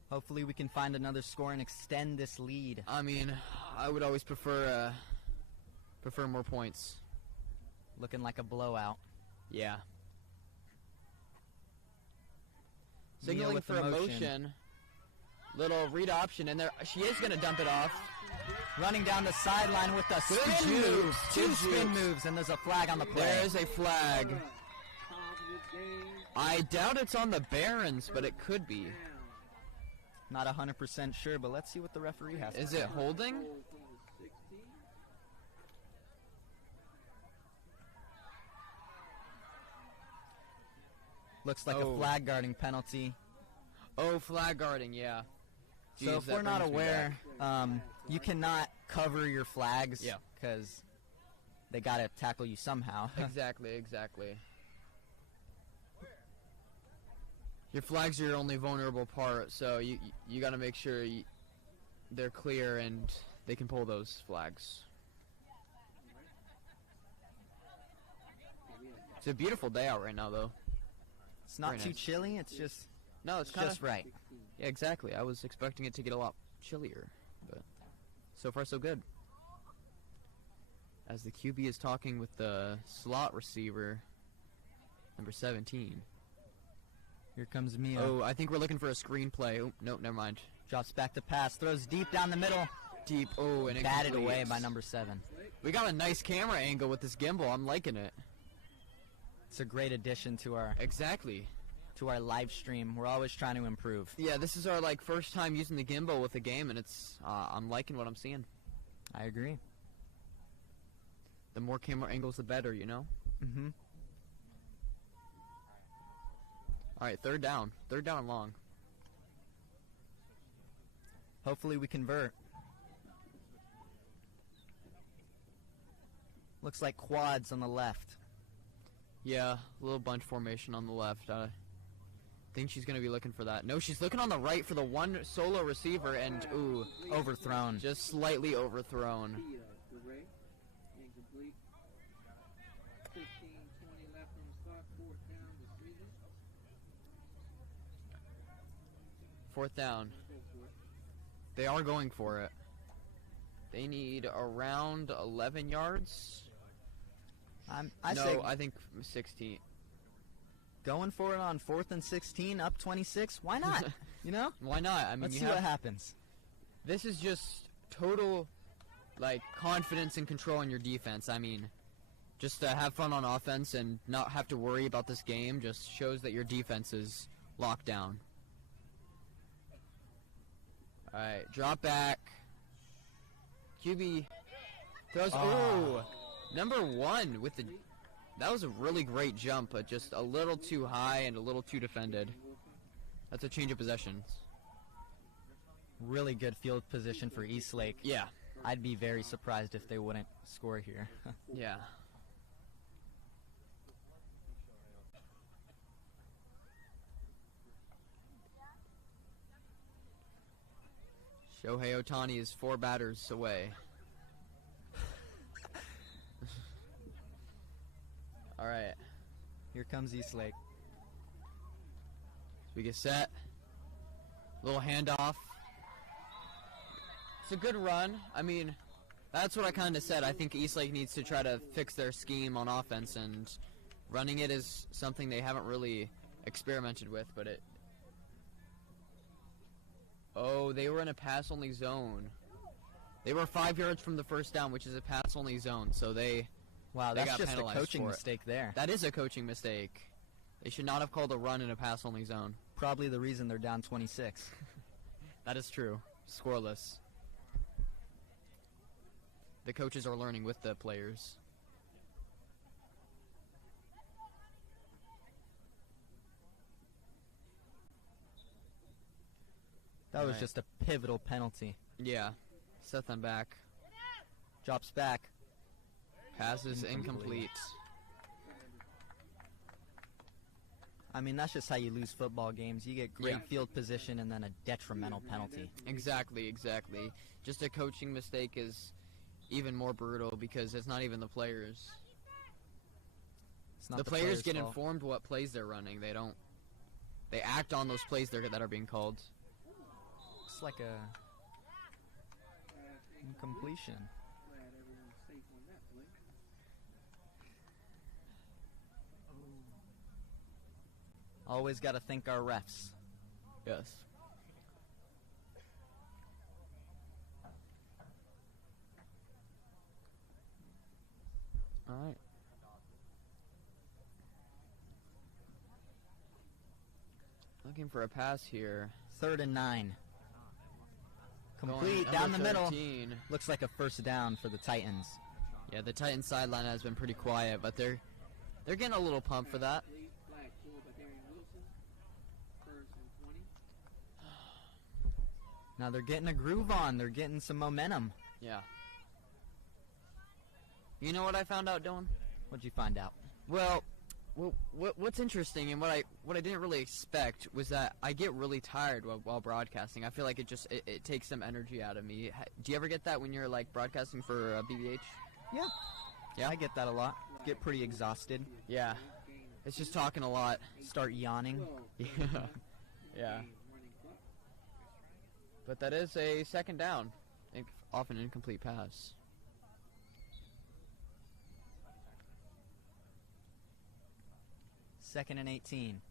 Hopefully we can find another score and extend this lead. I mean, I would always prefer more points. Looking like a blowout. Yeah. Signaling for a motion. Little read option, and there she is going to dump it off. Running down the sideline with a spin move. Two spin moves, and there's a flag on the play. There is a flag. I doubt it's on the Barons, but it could be. Not 100% sure, but let's see what the referee has to say. Is it holding? Looks like a flag guarding penalty. Oh, flag guarding, yeah. So Jeez, if we're not aware, you cannot cover your flags because they got to tackle you somehow. Exactly. Your flags are your only vulnerable part, so you got to make sure they're clear and they can pull those flags. It's a beautiful day out right now, though. It's not too chilly. It's just it's just right. Yeah, exactly. I was expecting it to get a lot chillier, but so far so good. As the QB is talking with the slot receiver, number 17. Here comes Mia. Oh, I think we're looking for a screenplay. Oh, nope, never mind. Drops back to pass. Throws deep down the middle. Deep. Oh, and batted away by number 7. We got a nice camera angle with this gimbal. I'm liking it. It's a great addition to our to our live stream. We're always trying to improve. Yeah, this is our first time using the gimbal with the game, and it's I'm liking what I'm seeing. I agree. The more camera angles, the better, you know. Mhm. All right, third down and long. Hopefully we convert. Looks like quads on the left. Yeah, a little bunch formation on the left. I think she's going to be looking for that. No, she's looking on the right for the one solo receiver, and ooh, overthrown. Just slightly overthrown. Fourth down. They are going for it. They need around 11 yards. I think 16. Going for it on 4th and 16, up 26. Why not? You know? Why not? I mean, let's see what happens. This is just total, confidence and control in your defense. I mean, just to have fun on offense and not have to worry about this game just shows that your defense is locked down. All right, drop back. QB throws. Oh, number 1 with the That was a really great jump, but just a little too high and a little too defended. That's a change of possessions. Really good field position for Eastlake. Yeah. I'd be very surprised if they wouldn't score here. Yeah. Shohei Ohtani is 4 batters away. All right. Here comes Eastlake. We get set. Little handoff. It's a good run. I mean, that's what I kind of said. I think Eastlake needs to try to fix their scheme on offense, and running it is something they haven't really experimented with, but it... Oh, they were in a pass-only zone. They were 5 yards from the first down, which is a pass-only zone, so they... Wow, they that's got just a penalized coaching for it. mistake there. That is a coaching mistake. They should not have called a run in a pass-only zone. Probably the reason they're down 26. That is true. Scoreless. The coaches are learning with the players. That was Right. just a pivotal penalty. Yeah. Set them back. Drops back. Passes incomplete. I mean, that's just how you lose football games. You get great Yeah. field position and then a detrimental penalty. Exactly. Just a coaching mistake is even more brutal because it's not even the players. It's not The players get fault. informed what plays they're running. They don't. They act on those plays that are being called. It's like a incompletion. Glad everyone's safe on that play. Always got to thank our refs. Yes. All right. Looking for a pass here. 3rd and 9. Going Complete down the number middle. 13. Looks like a first down for the Titans. Yeah, the Titans sideline has been pretty quiet, but they're getting a little pumped for that. Flag pulled by Darian Wilson. 1st and 20. Now they're getting a groove on. They're getting some momentum. Yeah. You know what I found out, Dylan? What'd you find out? Well, what's interesting and what I didn't really expect was that I get really tired while broadcasting. I feel like it takes some energy out of me. Do you ever get that when you're like broadcasting for BBH? Yeah. Yeah? I get that a lot. Get pretty exhausted. Yeah. It's just talking a lot. Start yawning. Yeah. Yeah. But that is a 2nd down. Off an incomplete pass. Second and 18.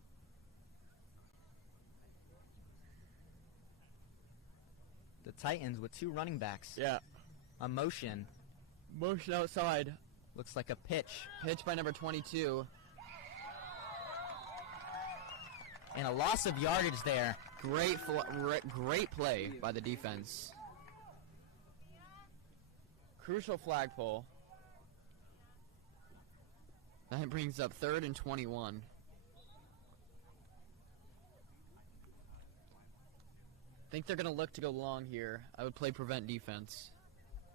The Titans with 2 running backs. Yeah. A motion. Motion outside. Looks like a pitch. Pitch by number 22. And a loss of yardage there. Great play by the defense. Crucial flagpole. That brings up 3rd and 21. Think they're going to look to go long here. I would play prevent defense.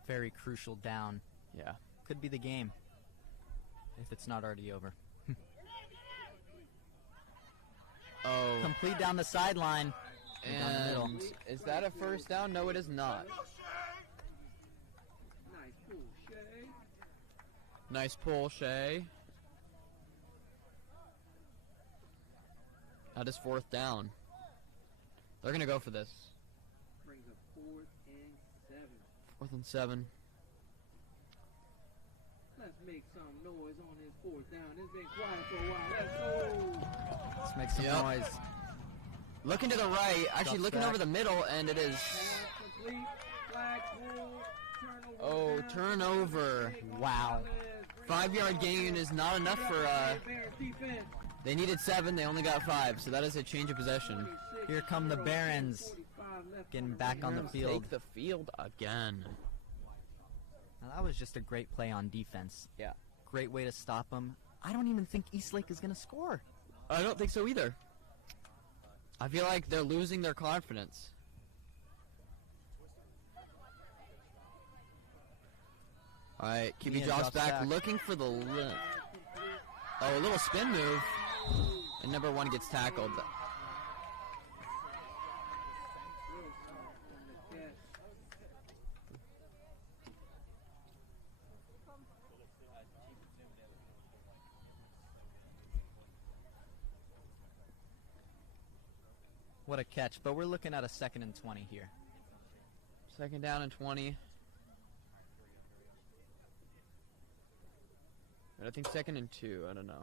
Very crucial down. Yeah. Could be the game. If it's not already over. Oh. Complete down the sideline. Down the middle. And is that a first down? No, it is not. Nice pull, Shay. Nice pull, Shay. That is 4th down. They're going to go for this. Brings up 4th and 7. 4th and 7. Let's make some noise on this 4th down. It's been quiet for a while. Let's go. Let's make some Yep. noise. Looking to the right, actually Drops looking back. over the middle, and it is... Pass complete. Flag pulled. Oh, turnover. Wow. 5-yard gain is not enough for... Bears defense. They needed 7, they only got 5, so that is a change of possession. Here come the Barons. Getting back on the field. Take the field again. Now, that was just a great play on defense. Yeah. Great way to stop them. I don't even think Eastlake is going to score. I don't think so either. I feel like they're losing their confidence. All right, QB drops back, looking for the lift. Oh, a little spin move, and number 1 gets tackled. What a catch, but we're looking at a 2nd and 20 here. 2nd down and 20. But I think 2nd and 2, I don't know.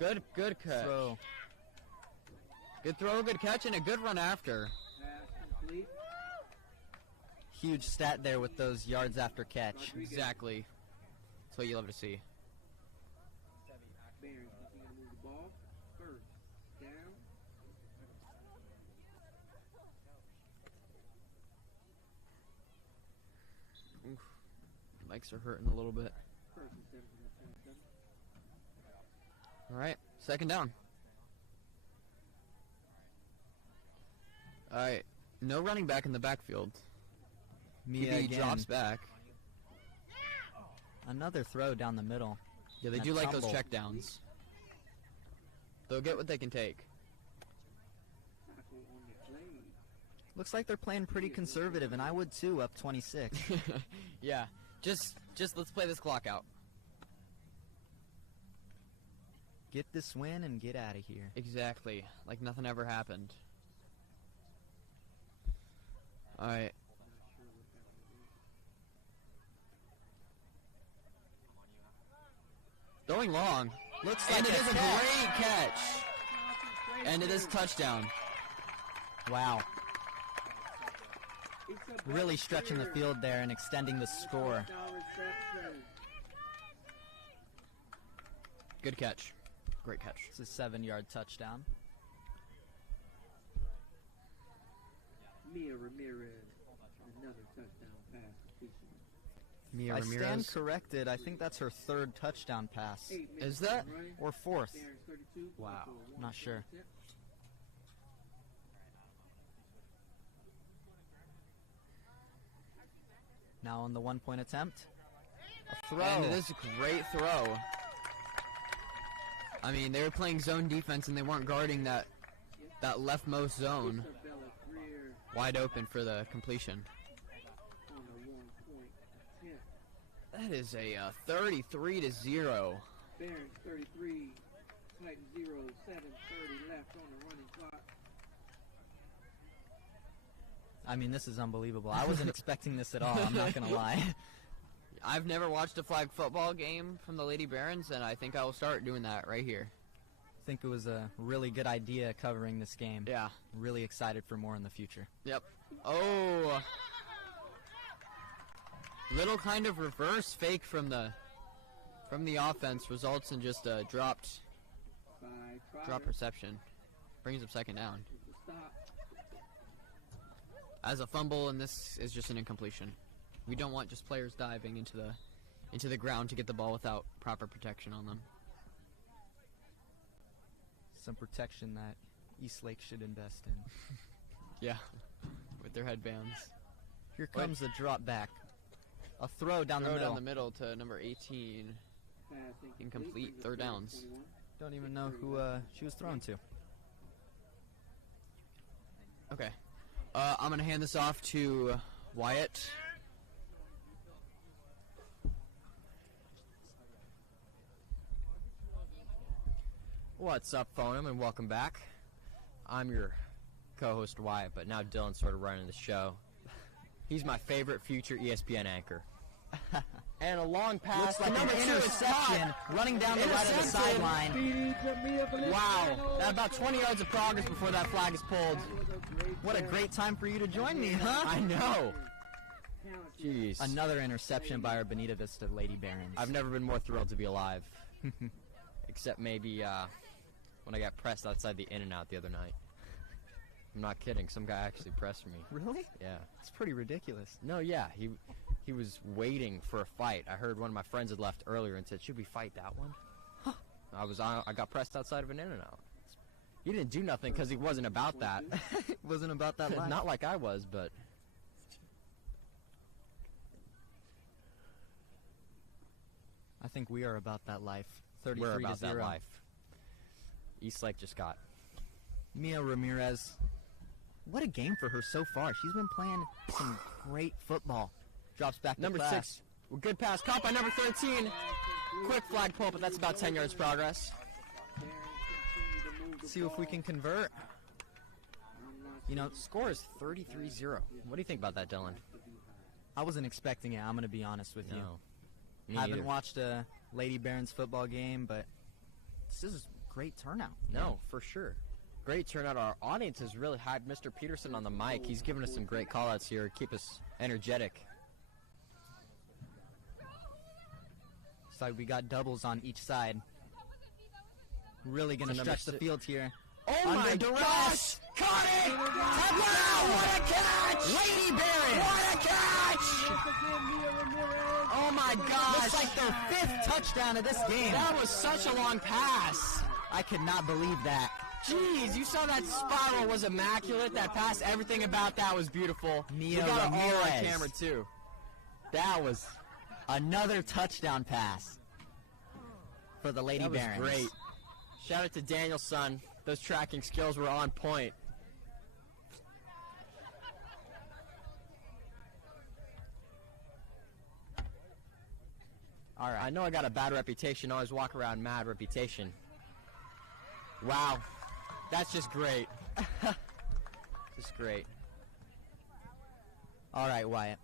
Good catch. Throw. Good throw, good catch, and a good run after. Huge stat there with those yards after catch. Exactly. That's what you love to see. Oof. Legs are hurting a little bit. All right, 2nd down. All right, no running back in the backfield. Mia drops back. Another throw down the middle. Yeah, they do like those check downs. They'll get what they can take. Looks like they're playing pretty conservative, and I would too, up 26. Yeah, just let's play this clock out. Get this win and get out of here. Exactly, like nothing ever happened. All right. Throwing long. Looks like it is a great catch. And it is touchdown. Wow. Really stretching the field there and extending the score. Good catch. Great catch. It's a 7-yard touchdown. Mia Ramirez, another touchdown pass. Mia Ramirez. I stand corrected. I think that's her 3rd touchdown pass. Is that? Or 4th. Wow. I'm not sure. Now on the 1-point attempt. A throw. And it is a great throw. I mean, they were playing zone defense and they weren't guarding that leftmost zone. Wide open for the completion. That is a 33-0. Barons 33, Titan 0, 7:30 left on the running clock. I mean, this is unbelievable. I wasn't expecting this at all, I'm not going to lie. I've never watched a flag football game from the Lady Barons, and I think I will start doing that right here. I think it was a really good idea covering this game. Yeah. Really excited for more in the future. Yep. Oh. Little kind of reverse fake from the offense results in just a drop reception. Brings up 2nd down. As a fumble, and this is just an incompletion. We don't want just players diving into the ground to get the ball without proper protection on them. Some protection that Eastlake should invest in. Yeah, with their headbands. Here comes the drop back. A throw down the middle. Down the middle to number 18. Incomplete. 3rd downs. Don't even know who she was thrown to. Okay. I'm going to hand this off to Wyatt. What's up, Phonum, and welcome back. I'm your co-host, Wyatt, but now Dylan's sort of running the show. He's my favorite future ESPN anchor. And a long pass. Looks like an interception running down the right of the sideline. Wow. That about 20 yards of progress before that flag is pulled. What a great time for you to join me, huh? I know. Jeez. Another interception by our Bonita Vista Lady Barons. I've never been more thrilled to be alive. Except maybe when I got pressed outside the In-N-Out the other night. I'm not kidding. Some guy actually pressed me. Really? Yeah. It's pretty ridiculous. No, yeah. he was waiting for a fight. I heard one of my friends had left earlier and said, "Should we fight that one?" I got pressed outside of an In-N-Out. He didn't do nothing because he wasn't about that. Wasn't about that life. Not like I was, but I think we are about that life. 33 we're to about 0. that life. Eastlake just got. Mia Ramirez. What a game for her so far. She's been playing some great football. Drops back to Number class. 6, good pass, caught by number 13. Quick flag pull, but that's about 10 yards progress. See if we can convert. You know, score is 33-0. What do you think about that, Dylan? I wasn't expecting it, I'm going to be honest with you. Me Haven't either. watched a Lady Barons football game, but this is a great turnout. No, for sure. Great turnout. Our audience has really hyped Mr. Peterson on the mic. He's given us some great call-outs here. Keep us energetic. So we got doubles on each side. Really going to So stretch the number field here. Oh Under my duress. gosh! Caught it! Wow, what a catch! Lady Barron! What a catch! Oh my gosh! Looks like their 5th touchdown of this game. That was such a long pass. I could not believe that. Jeez, you saw that spiral was immaculate. That pass, everything about that was beautiful. Mia we got it all on Ramirez. camera too. That was Another touchdown pass for the Lady that was Barons. great. Shout out to Daniel's son. Those tracking skills were on point. All right. I know I got a bad reputation. I always walk around mad reputation. Wow. That's just great. Just great. All right, Wyatt.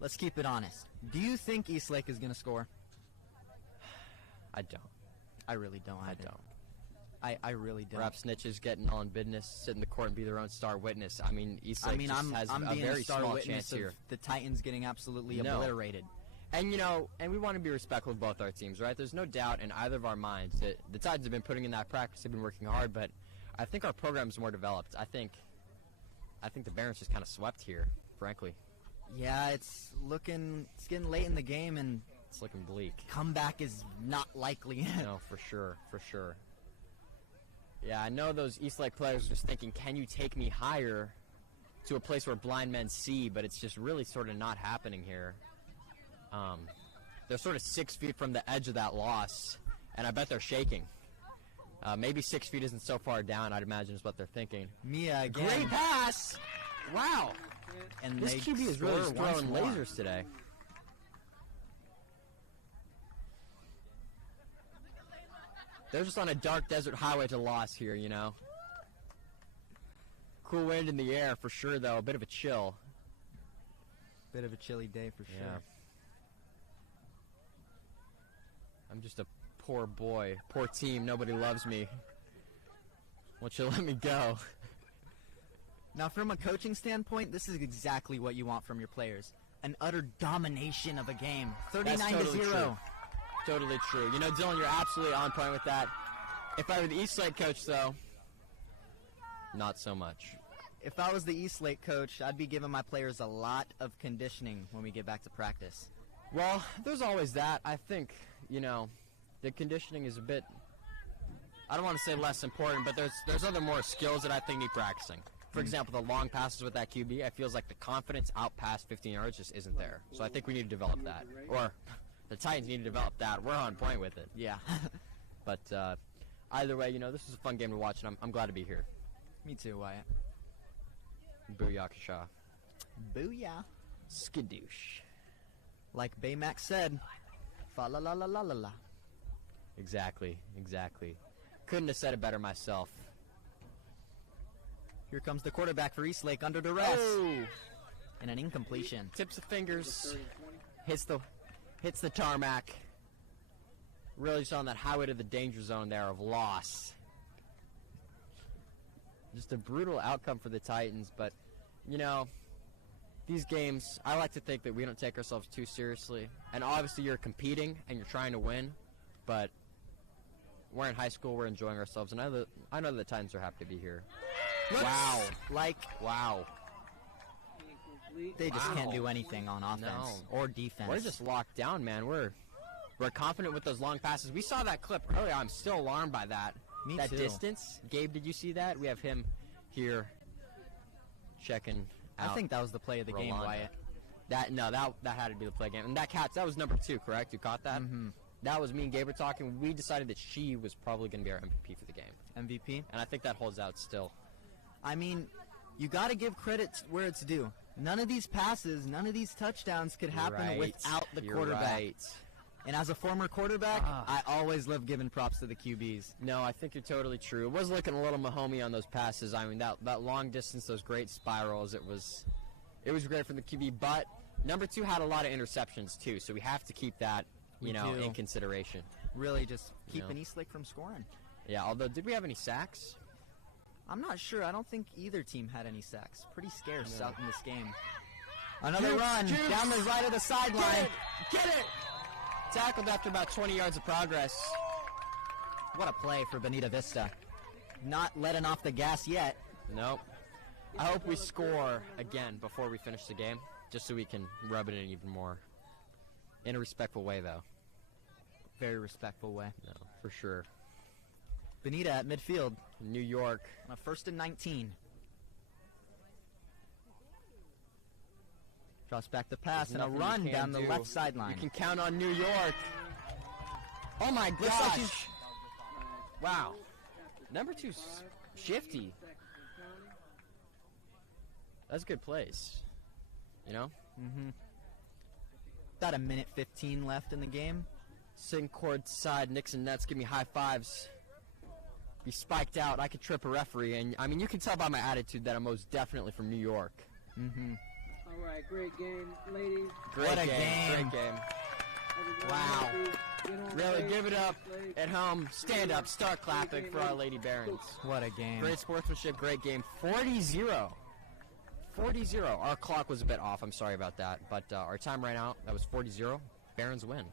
Let's keep it honest. Do you think Eastlake is going to score? I don't. I really don't. I don't. I really don't. Rap snitches getting all in business, sit in the court and be their own star witness. I mean, Eastlake I'm has I'm a being very a star small witness chance of here. the Titans getting absolutely No. obliterated. And, you know, and we want to be respectful of both our teams, right? There's no doubt in either of our minds that the Titans have been putting in that practice, they've been working hard, but I think our program's more developed. I think the Barons just kind of swept here, frankly. Yeah, it's getting late in the game, and It's looking bleak. comeback is not likely. No, for sure, for sure. Yeah, I know those Eastlake players are just thinking, can you take me higher to a place where blind men see, but it's just really sort of not happening here. They're sort of 6 feet from the edge of that loss, and I bet they're shaking. Maybe 6 feet isn't so far down, I'd imagine is what they're thinking. Mia again. Great pass! Wow! And This they QB is really score once throwing more. lasers today. They're just on a dark desert highway to loss here, you know. Cool wind in the air for sure, though. A bit of a chill. Bit of a chilly day for sure. Yeah. I'm just a poor boy. Poor team. Nobody loves me. Won't you let me go? Now, from a coaching standpoint, this is exactly what you want from your players. An utter domination of a game. 39 That's to totally 0. true. Totally true. You know, Dylan, you're absolutely on point with that. If I were the Eastlake coach, though, not so much. If I was the Eastlake coach, I'd be giving my players a lot of conditioning when we get back to practice. Well, there's always that. I think, you know, the conditioning is a bit, I don't want to say less important, but there's other more skills that I think need practicing. For example, the long passes with that QB, it feels like the confidence out past 15 yards just isn't there. So I think we need to develop that. Or the Titans need to develop that. We're on point with it. Yeah. But either way, you know, this is a fun game to watch, and I'm glad to be here. Me too, Wyatt. Booyakasha. Booyah. Skadoosh. Like Baymax said, fa la la la la la la. Exactly, exactly. Couldn't have said it better myself. Here comes the quarterback for Eastlake under duress. Oh! And an incompletion. Tips the fingers. Hits the tarmac. Really just on that highway to the danger zone there of loss. Just a brutal outcome for the Titans, but, you know, these games, I like to think that we don't take ourselves too seriously. And obviously you're competing and you're trying to win, but we're in high school, we're enjoying ourselves, and I know the Titans are happy to be here. Wow. Like Wow. They just can't do anything on offense or defense. We're just locked down, man. We're confident with those long passes. We saw that clip earlier. I'm still alarmed by that. Me that too. Distance. Gabe, did you see that? We have him here checking out. I think that was the play of the game, Wyatt. That had to be the play game. And that was number 2, correct? You caught that? Mm-hmm. That was me and Gabe were talking. We decided that she was probably going to be our MVP for the game. MVP? And I think that holds out still. I mean, you got to give credit where it's due. None of these passes, none of these touchdowns could happen without the quarterback. Right. And as a former quarterback, I always love giving props to the QBs. No, I think you're totally true. It was looking a little Mahomey on those passes. I mean, that long distance, those great spirals, it was great from the QB. But number 2 had a lot of interceptions too, so we have to keep that, in consideration. Really, just keeping Eastlake from scoring. Yeah. Although, did we have any sacks? I'm not sure. I don't think either team had any sacks. Pretty scarce out in this game. Another run down the right of the sideline. Get it! Tackled after about 20 yards of progress. What a play for Bonita Vista. Not letting off the gas yet. Nope. I hope we score again before we finish the game, just so we can rub it in even more. In a respectful way, though. Very respectful way. No, for sure. Bonita at midfield. New York. On a 1st and 19. Drops back the pass and a run down the left sideline. You can count on New York. Oh my gosh. Wow. Number 2's shifty. That's a good place. Mm-hmm. About a minute 15 left in the game. Sitting court side, Nixon Nets give me high fives. Be spiked out. I could trip a referee. And, I mean, you can tell by my attitude that I'm most definitely from New York. Mm-hmm. All right, great game, ladies. Great game. Wow. Really, give it up at home. Stand up, start clapping for our Lady Barons. What a game. Great sportsmanship, great game. 40-0. 40-0. Our clock was a bit off. I'm sorry about that. But our time ran out. That was 40-0. Barons win.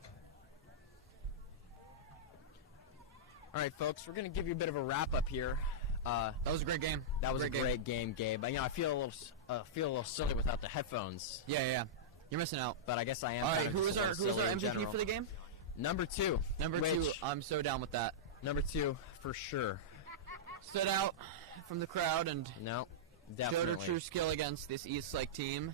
All right, folks, we're going to give you a bit of a wrap-up here. That was a great game. That was a great game, Gabe. I feel a little silly without the headphones. Yeah. You're missing out. But I guess I am. All right, who was our MVP for the game? Number 2. Number 2. I'm so down with that. Number 2, for sure. Stood out from the crowd and definitely showed her true skill against this Eastlake team.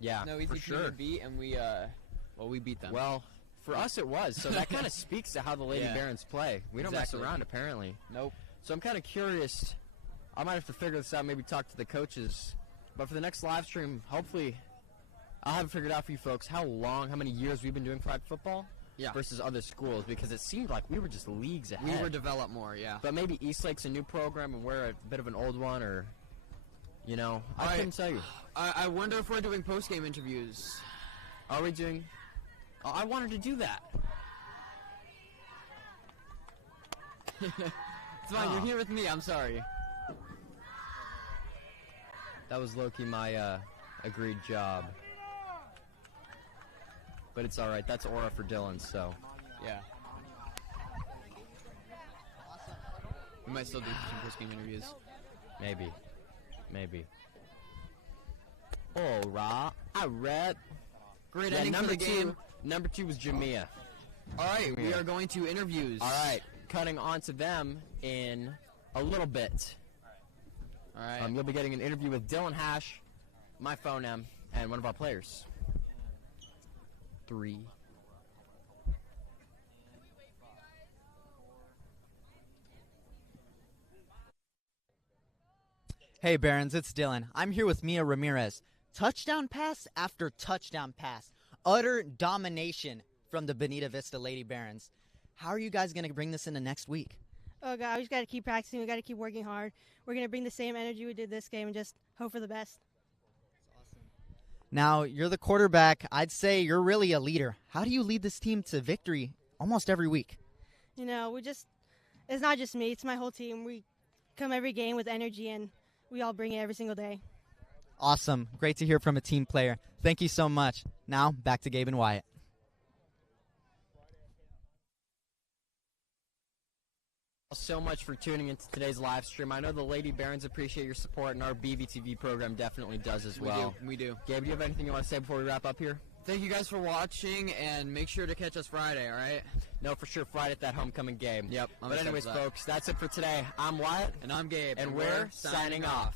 Yeah, no easy team to beat, and we beat them. Well, for us it was. So that kind of speaks to how the Lady Barons play. We don't mess around, apparently. Nope. So I'm kind of curious. I might have to figure this out, maybe talk to the coaches. But for the next live stream, hopefully I'll have it figured out for you folks how many years we've been doing flag football versus other schools, because it seemed like we were just leagues ahead. We were developed more, But maybe Eastlake's a new program and we're a bit of an old one, or, I couldn't tell you. I wonder if we're doing post-game interviews. Are we doing? Oh, I wanted to do that. It's fine, you're here with me, I'm sorry. That was low-key my agreed job. But it's alright, that's aura for Dylan, so. Yeah. We might still do some post-game interviews. Maybe. Alright. Great ending for the game. Number 2 was Jamia. Alright, we are going to interviews. Alright, cutting on to them in a little bit. Alright. You'll be getting an interview with Dylan Hash, my phone M, and one of our players. 3. Hey Barons, it's Dylan. I'm here with Mia Ramirez. Touchdown pass after touchdown pass. Utter domination from the Bonita Vista Lady Barons. How are you guys going to bring this into next week? Oh, God, we just got to keep practicing. We got to keep working hard. We're going to bring the same energy we did this game and just hope for the best. Now, you're the quarterback. I'd say you're really a leader. How do you lead this team to victory almost every week? It's not just me. It's my whole team. We come every game with energy, and we all bring it every single day. Awesome. Great to hear from a team player. Thank you so much. Now, back to Gabe and Wyatt. So much for tuning into today's live stream. I know the Lady Barons appreciate your support, and our BVTV program definitely does as well. We do. Gabe, do you have anything you want to say before we wrap up here? Thank you guys for watching, and make sure to catch us Friday, all right? No, for sure, Friday at that homecoming game. Yep. But anyways, folks, that's it for today. I'm Wyatt. And I'm Gabe. And we're signing off.